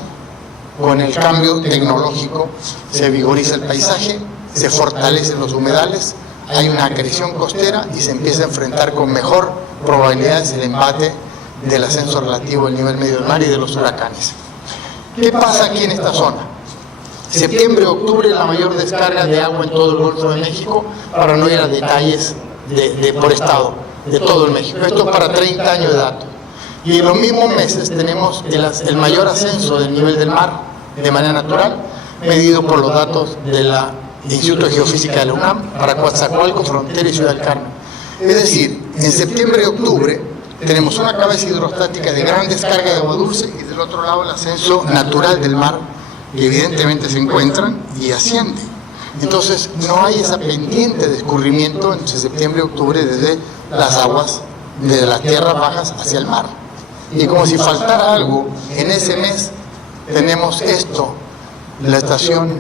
Con el cambio tecnológico se vigoriza el paisaje, se fortalecen los humedales, hay una acreción costera y se empieza a enfrentar con mejor probabilidades el embate del ascenso relativo del nivel medio del mar y de los huracanes. ¿Qué pasa aquí en esta zona? Septiembre, octubre, la mayor descarga de agua en todo el Golfo de México, para no ir a detalles por estado, de todo el México. Esto es para 30 años de datos. Y en los mismos meses tenemos el mayor ascenso del nivel del mar de manera natural, medido por los datos del Instituto de Geofísica de la UNAM, para Coatzacoalcos, Frontera y Ciudad del Carmen. Es decir, en septiembre y octubre tenemos una cabeza hidrostática de gran descarga de agua dulce y del otro lado el ascenso natural del mar, que evidentemente se encuentran y asciende. Entonces no hay esa pendiente de escurrimiento entre septiembre y octubre desde las aguas, desde las tierras bajas hacia el mar. Y como si faltara algo, en ese mes tenemos esto, la estación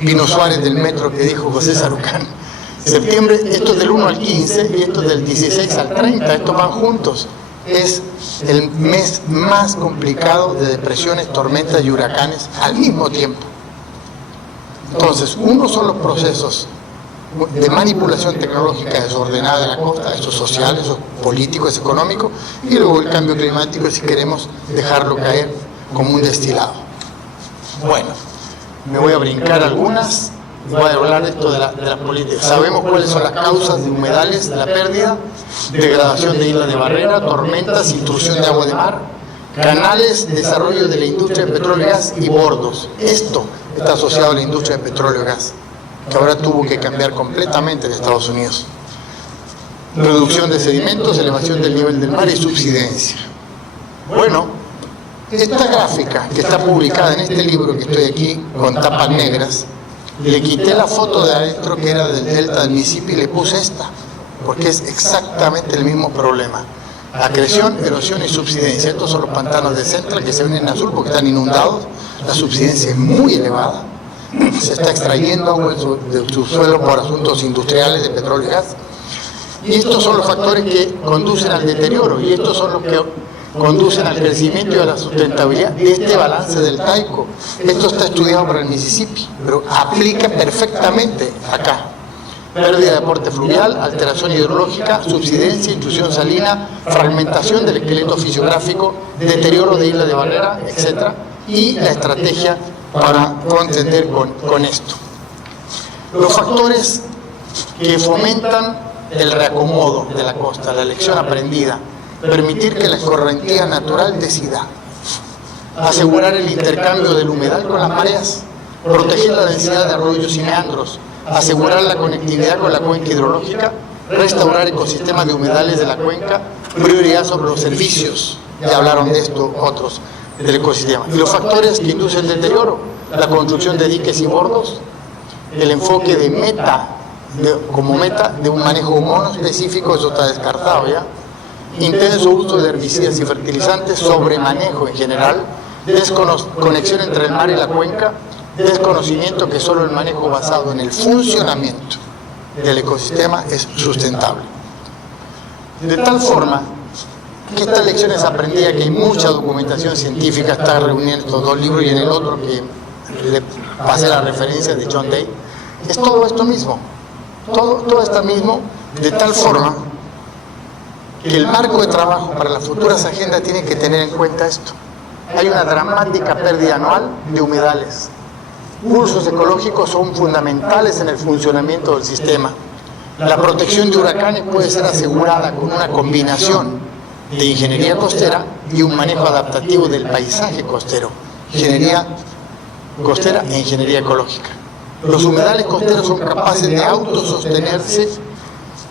Pino Suárez del metro que dijo José Sarucán. Septiembre, esto es del 1 al 15 y esto es del 16 al 30, estos van juntos. Es el mes más complicado de depresiones, tormentas y huracanes al mismo tiempo. Entonces, uno son los procesos de manipulación tecnológica desordenada de la costa, eso es social, eso es político, es económico, y luego el cambio climático si queremos dejarlo caer como un destilado. Bueno, me voy a brincar algunas, voy a hablar de esto de la política. Sabemos cuáles son las causas de humedales, de la pérdida, degradación de islas de barrera, tormentas, intrusión de agua de mar, canales, desarrollo de la industria de petróleo y gas y bordos. Esto está asociado a la industria de petróleo y gas, que ahora tuvo que cambiar completamente en Estados Unidos. Reducción de sedimentos, elevación del nivel del mar y subsidencia. Bueno, esta gráfica que está publicada en este libro que estoy aquí con tapas negras, le quité la foto de adentro que era del delta del Mississippi y le puse esta, porque es exactamente el mismo problema. Acreción, erosión y subsidencia. Estos son los pantanos de Central que se ven en azul porque están inundados. La subsidencia es muy elevada. Se está extrayendo agua del subsuelo por asuntos industriales de petróleo y gas. Y estos son los factores que conducen al deterioro y estos son los que conducen al crecimiento y a la sustentabilidad de este balance deltaico. Esto está estudiado para el Mississippi, pero aplica perfectamente acá. Pérdida de aporte fluvial, alteración hidrológica, subsidencia, intrusión salina, fragmentación del esqueleto fisiográfico, deterioro de islas de barrera, etc. Y la estrategia para contender con esto. Los factores que fomentan el reacomodo de la costa, la lección aprendida, permitir que la escorrentía natural decida, asegurar el intercambio del humedal con las mareas, proteger la densidad de arroyos y meandros, asegurar la conectividad con la cuenca hidrológica, restaurar ecosistemas de humedales de la cuenca, prioridad sobre los servicios, ya hablaron de esto otros, del ecosistema. Y los factores que inducen el deterioro, la construcción de diques y bordos, el enfoque de como meta de un manejo monoespecífico, eso está descartado ya, intenso uso de herbicidas y fertilizantes, sobremanejo en general, desconexión entre el mar y la cuenca, desconocimiento que solo el manejo basado en el funcionamiento del ecosistema es sustentable. De tal forma que estas lecciones aprendidas, que hay mucha documentación científica, está reunida en estos dos libros y en el otro que le pasé la referencia de John Day, es todo esto mismo, todo esto mismo, de tal forma que el marco de trabajo para las futuras agendas tiene que tener en cuenta esto. Hay una dramática pérdida anual de humedales. Cursos ecológicos son fundamentales en el funcionamiento del sistema. La protección de huracanes puede ser asegurada con una combinación de ingeniería costera y un manejo adaptativo del paisaje costero, ingeniería costera e ingeniería ecológica. Los humedales costeros son capaces de autosostenerse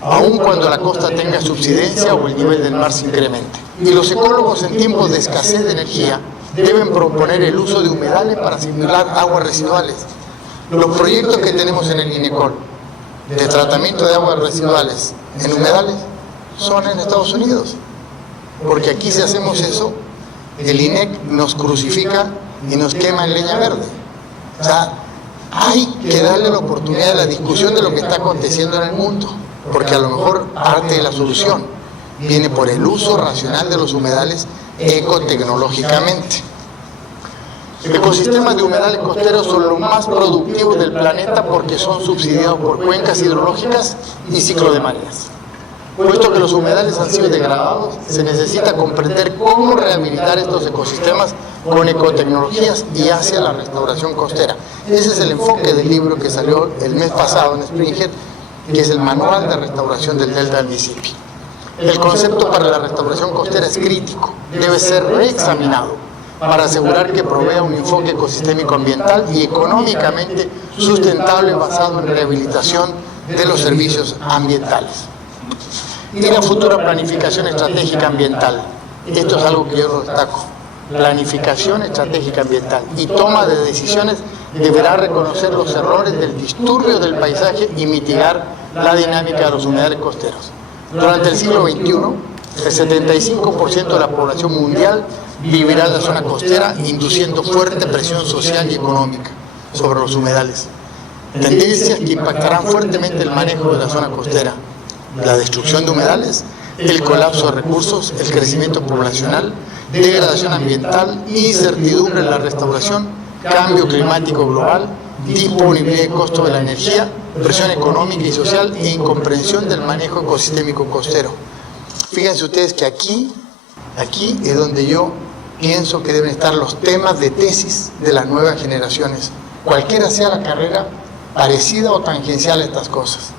aun cuando la costa tenga subsidencia o el nivel del mar se incremente. Y los ecólogos en tiempos de escasez de energía deben proponer el uso de humedales para simular aguas residuales. Los proyectos que tenemos en el INECOL de tratamiento de aguas residuales en humedales son en Estados Unidos, porque aquí si hacemos eso, el INEC nos crucifica y nos quema en leña verde. O sea, hay que darle la oportunidad a la discusión de lo que está aconteciendo en el mundo, porque a lo mejor parte de la solución viene por el uso racional de los humedales ecotecnológicamente. Ecosistemas de humedales costeros son los más productivos del planeta porque son subsidiados por cuencas hidrológicas y ciclo de mareas. Puesto que los humedales han sido degradados, se necesita comprender cómo rehabilitar estos ecosistemas con ecotecnologías y hacia la restauración costera. Ese es el enfoque del libro que salió el mes pasado en Springer, que es el Manual de Restauración del Delta del Mississippi. El concepto para la restauración costera es crítico, debe ser reexaminado para asegurar que provea un enfoque ecosistémico ambiental y económicamente sustentable basado en rehabilitación de los servicios ambientales. Y la futura planificación estratégica ambiental. Esto es algo que yo destaco. Planificación estratégica ambiental y toma de decisiones deberá reconocer los errores del disturbio del paisaje y mitigar la dinámica de los humedales costeros. Durante el siglo XXI, el 75% de la población mundial vivirá en la zona costera, induciendo fuerte presión social y económica sobre los humedales. Tendencias que impactarán fuertemente el manejo de la zona costera. La destrucción de humedales, el colapso de recursos, el crecimiento poblacional, degradación ambiental, incertidumbre en la restauración, cambio climático global, disponibilidad y costo de la energía, presión económica y social e incomprensión del manejo ecosistémico costero. Fíjense ustedes que aquí es donde yo pienso que deben estar los temas de tesis de las nuevas generaciones, cualquiera sea la carrera, parecida o tangencial a estas cosas.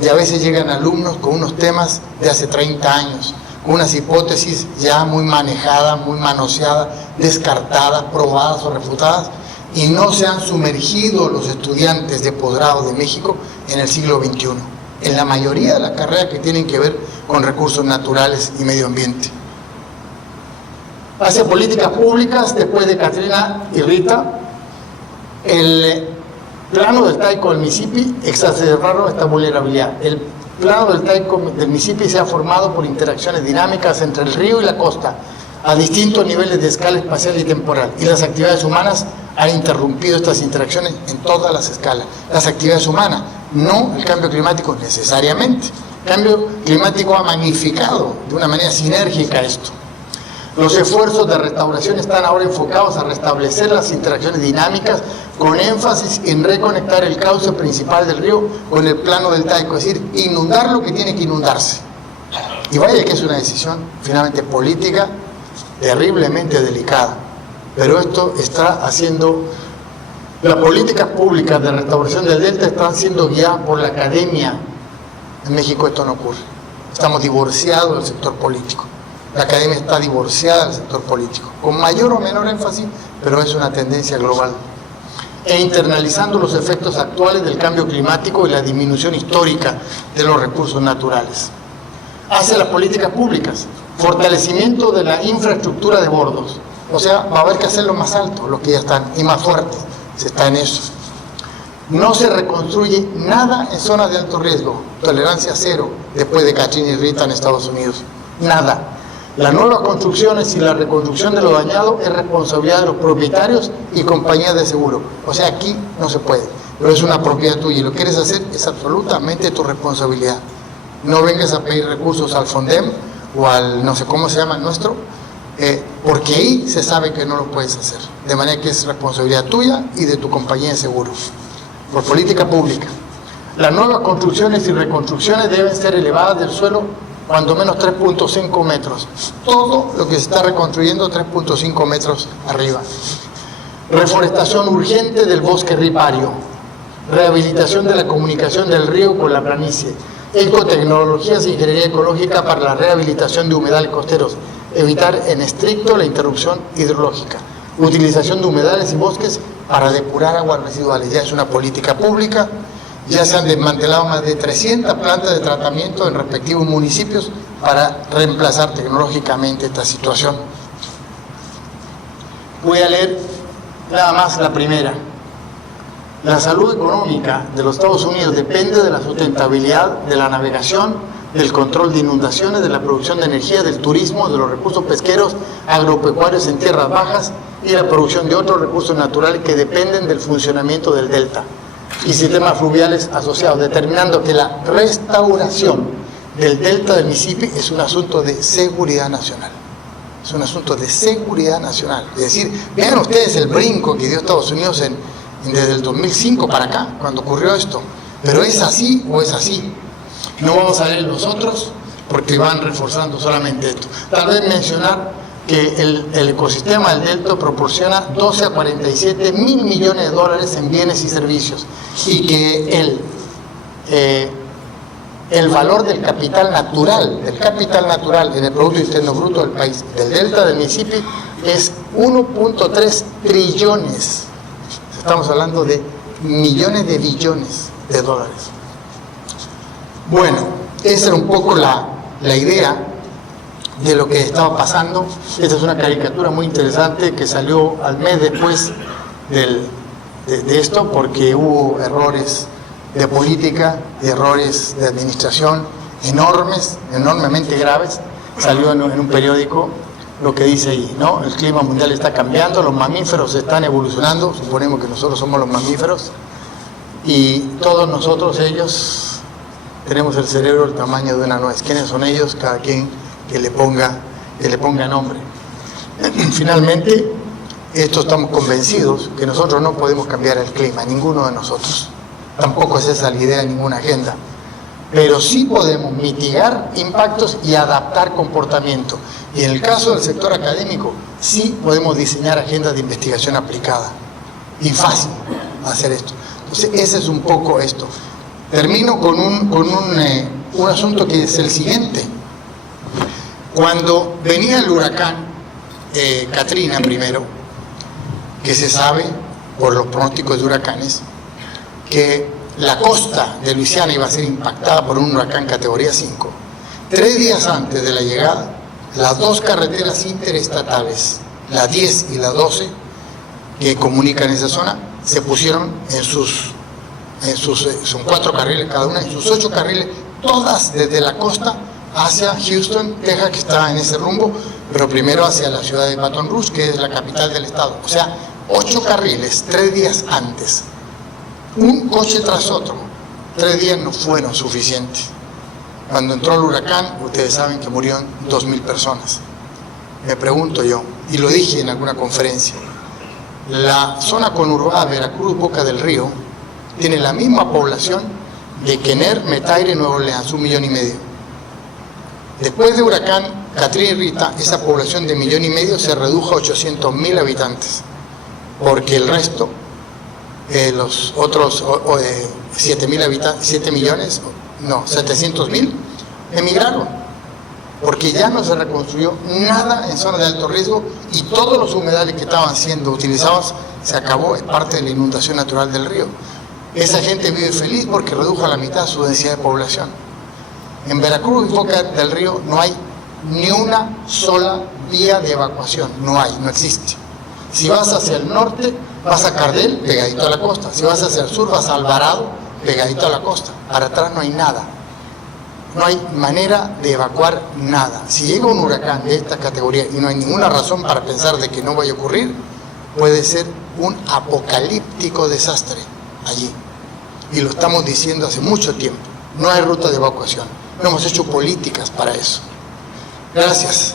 Y a veces llegan alumnos con unos temas de hace 30 años, con unas hipótesis ya muy manejadas, muy manoseadas, descartadas, probadas o refutadas, y no se han sumergido los estudiantes de posgrado de México en el siglo XXI, en la mayoría de las carreras que tienen que ver con recursos naturales y medio ambiente. Hacia políticas públicas, después de Katrina y Rita, el plano del Taiko del Mississippi exacerbaron esta vulnerabilidad. El plano del Taiko del Mississippi se ha formado por interacciones dinámicas entre el río y la costa, a distintos niveles de escala espacial y temporal, y las actividades humanas han interrumpido estas interacciones en todas las escalas. Las actividades humanas, no el cambio climático necesariamente. El cambio climático ha magnificado de una manera sinérgica esto. Los esfuerzos de restauración están ahora enfocados a restablecer las interacciones dinámicas con énfasis en reconectar el cauce principal del río con el plano del Taiko, es decir, inundar lo que tiene que inundarse. Y vaya que es una decisión finalmente política terriblemente delicada, pero esto está haciendo, las políticas públicas de restauración del delta están siendo guiadas por la academia. En México esto no ocurre, estamos divorciados del sector político. La academia está divorciada del sector político, con mayor o menor énfasis, pero es una tendencia global. E internalizando los efectos actuales del cambio climático y la disminución histórica de los recursos naturales. Hacia las políticas públicas, fortalecimiento de la infraestructura de bordos. O sea, va a haber que hacerlo más alto, los que ya están, y más fuertes, se está en eso. No se reconstruye nada en zonas de alto riesgo, tolerancia cero, después de Katrina y Rita en Estados Unidos. Nada. Las nuevas construcciones y la reconstrucción de lo dañado es responsabilidad de los propietarios y compañías de seguro. O sea, aquí no se puede, pero es una propiedad tuya y lo que quieres hacer es absolutamente tu responsabilidad. No vengas a pedir recursos al Fondem o al no sé cómo se llama el nuestro, porque ahí se sabe que no lo puedes hacer. De manera que es responsabilidad tuya y de tu compañía de seguros. Por política pública. Las nuevas construcciones y reconstrucciones deben ser elevadas del suelo cuando menos 3.5 metros. Todo lo que se está reconstruyendo 3.5 metros arriba. Reforestación urgente del bosque ripario. Rehabilitación de la comunicación del río con la planicie. Ecotecnologías e ingeniería ecológica para la rehabilitación de humedales costeros. Evitar en estricto la interrupción hidrológica. Utilización de humedales y bosques para depurar aguas residuales. Ya es una política pública. Ya se han desmantelado más de 300 plantas de tratamiento en respectivos municipios para reemplazar tecnológicamente esta situación. Voy a leer nada más la primera. La salud económica de los Estados Unidos depende de la sustentabilidad de la navegación, del control de inundaciones, de la producción de energía, del turismo, de los recursos pesqueros, agropecuarios en tierras bajas y la producción de otros recursos naturales que dependen del funcionamiento del delta y sistemas fluviales asociados, determinando que la restauración del delta del Mississippi es un asunto de seguridad nacional. es un asunto de seguridad nacional. Es decir, vean ustedes el brinco que dio Estados Unidos desde el 2005 para acá, cuando ocurrió esto. Pero ¿es así o es así? No vamos a ver los otros porque van reforzando solamente esto. Tal vez mencionar que el ecosistema del Delta proporciona 12 a 47 mil millones de dólares en bienes y servicios, y que el valor del capital natural en el Producto Interno Bruto del país, del Delta del Mississippi, es 1.3 trillones. Estamos hablando de millones de billones de dólares. Bueno, esa era un poco la idea de lo que estaba pasando. Esta es una caricatura muy interesante que salió al mes después de esto, porque hubo errores de política, errores de administración enormemente graves. Salió en un periódico lo que dice ahí, ¿no? El clima mundial está cambiando, los mamíferos están evolucionando, suponemos que nosotros somos los mamíferos, y todos nosotros, ellos, tenemos el cerebro del tamaño de una nuez. ¿Quiénes son ellos? Cada quien que le ponga nombre. Finalmente, estamos convencidos que nosotros no podemos cambiar el clima, ninguno de nosotros. Tampoco es esa la idea de ninguna agenda. Pero sí podemos mitigar impactos y adaptar comportamiento. Y en el caso del sector académico, sí podemos diseñar agendas de investigación aplicada. Y fácil hacer esto. Entonces, ese es un poco esto. Termino con un asunto que es el siguiente. Cuando venía el huracán Katrina primero, que se sabe por los pronósticos de huracanes que la costa de Luisiana iba a ser impactada por un huracán categoría 5, 3 días antes de la llegada, las dos carreteras interestatales, la 10 y la 12, que comunican esa zona, se pusieron son 4 carriles cada una, en sus 8 carriles, todas desde la costa hacia Houston, Texas, que está en ese rumbo, pero primero hacia la ciudad de Baton Rouge, que es la capital del estado. O sea, 8 carriles, 3 días antes. Un coche tras otro. 3 días no fueron suficientes. Cuando entró el huracán, ustedes saben que murieron 2.000 personas. Me pregunto yo, y lo dije en alguna conferencia, la zona conurbada Veracruz, Boca del Río, tiene la misma población de Kenner, Metaire, Nuevo Orleans, 1,5 millones. Después de huracán Katrina y Rita, esa población de 1,5 millones se redujo a 800.000 habitantes, porque el resto, los otros 700.000 emigraron, porque ya no se reconstruyó nada en zonas de alto riesgo y todos los humedales que estaban siendo utilizados se acabó, es parte de la inundación natural del río. Esa gente vive feliz porque redujo a la mitad su densidad de población. En Veracruz y Boca del Río no hay ni una sola vía de evacuación, no existe. Si vas hacia el norte, vas a Cardel, pegadito a la costa. Si vas hacia el sur, vas a Alvarado, pegadito a la costa. Para atrás no hay nada. No hay manera de evacuar nada. Si llega un huracán de esta categoría y no hay ninguna razón para pensar de que no vaya a ocurrir, puede ser un apocalíptico desastre allí. Y lo estamos diciendo hace mucho tiempo. No hay ruta de evacuación. No hemos hecho políticas para eso. Gracias.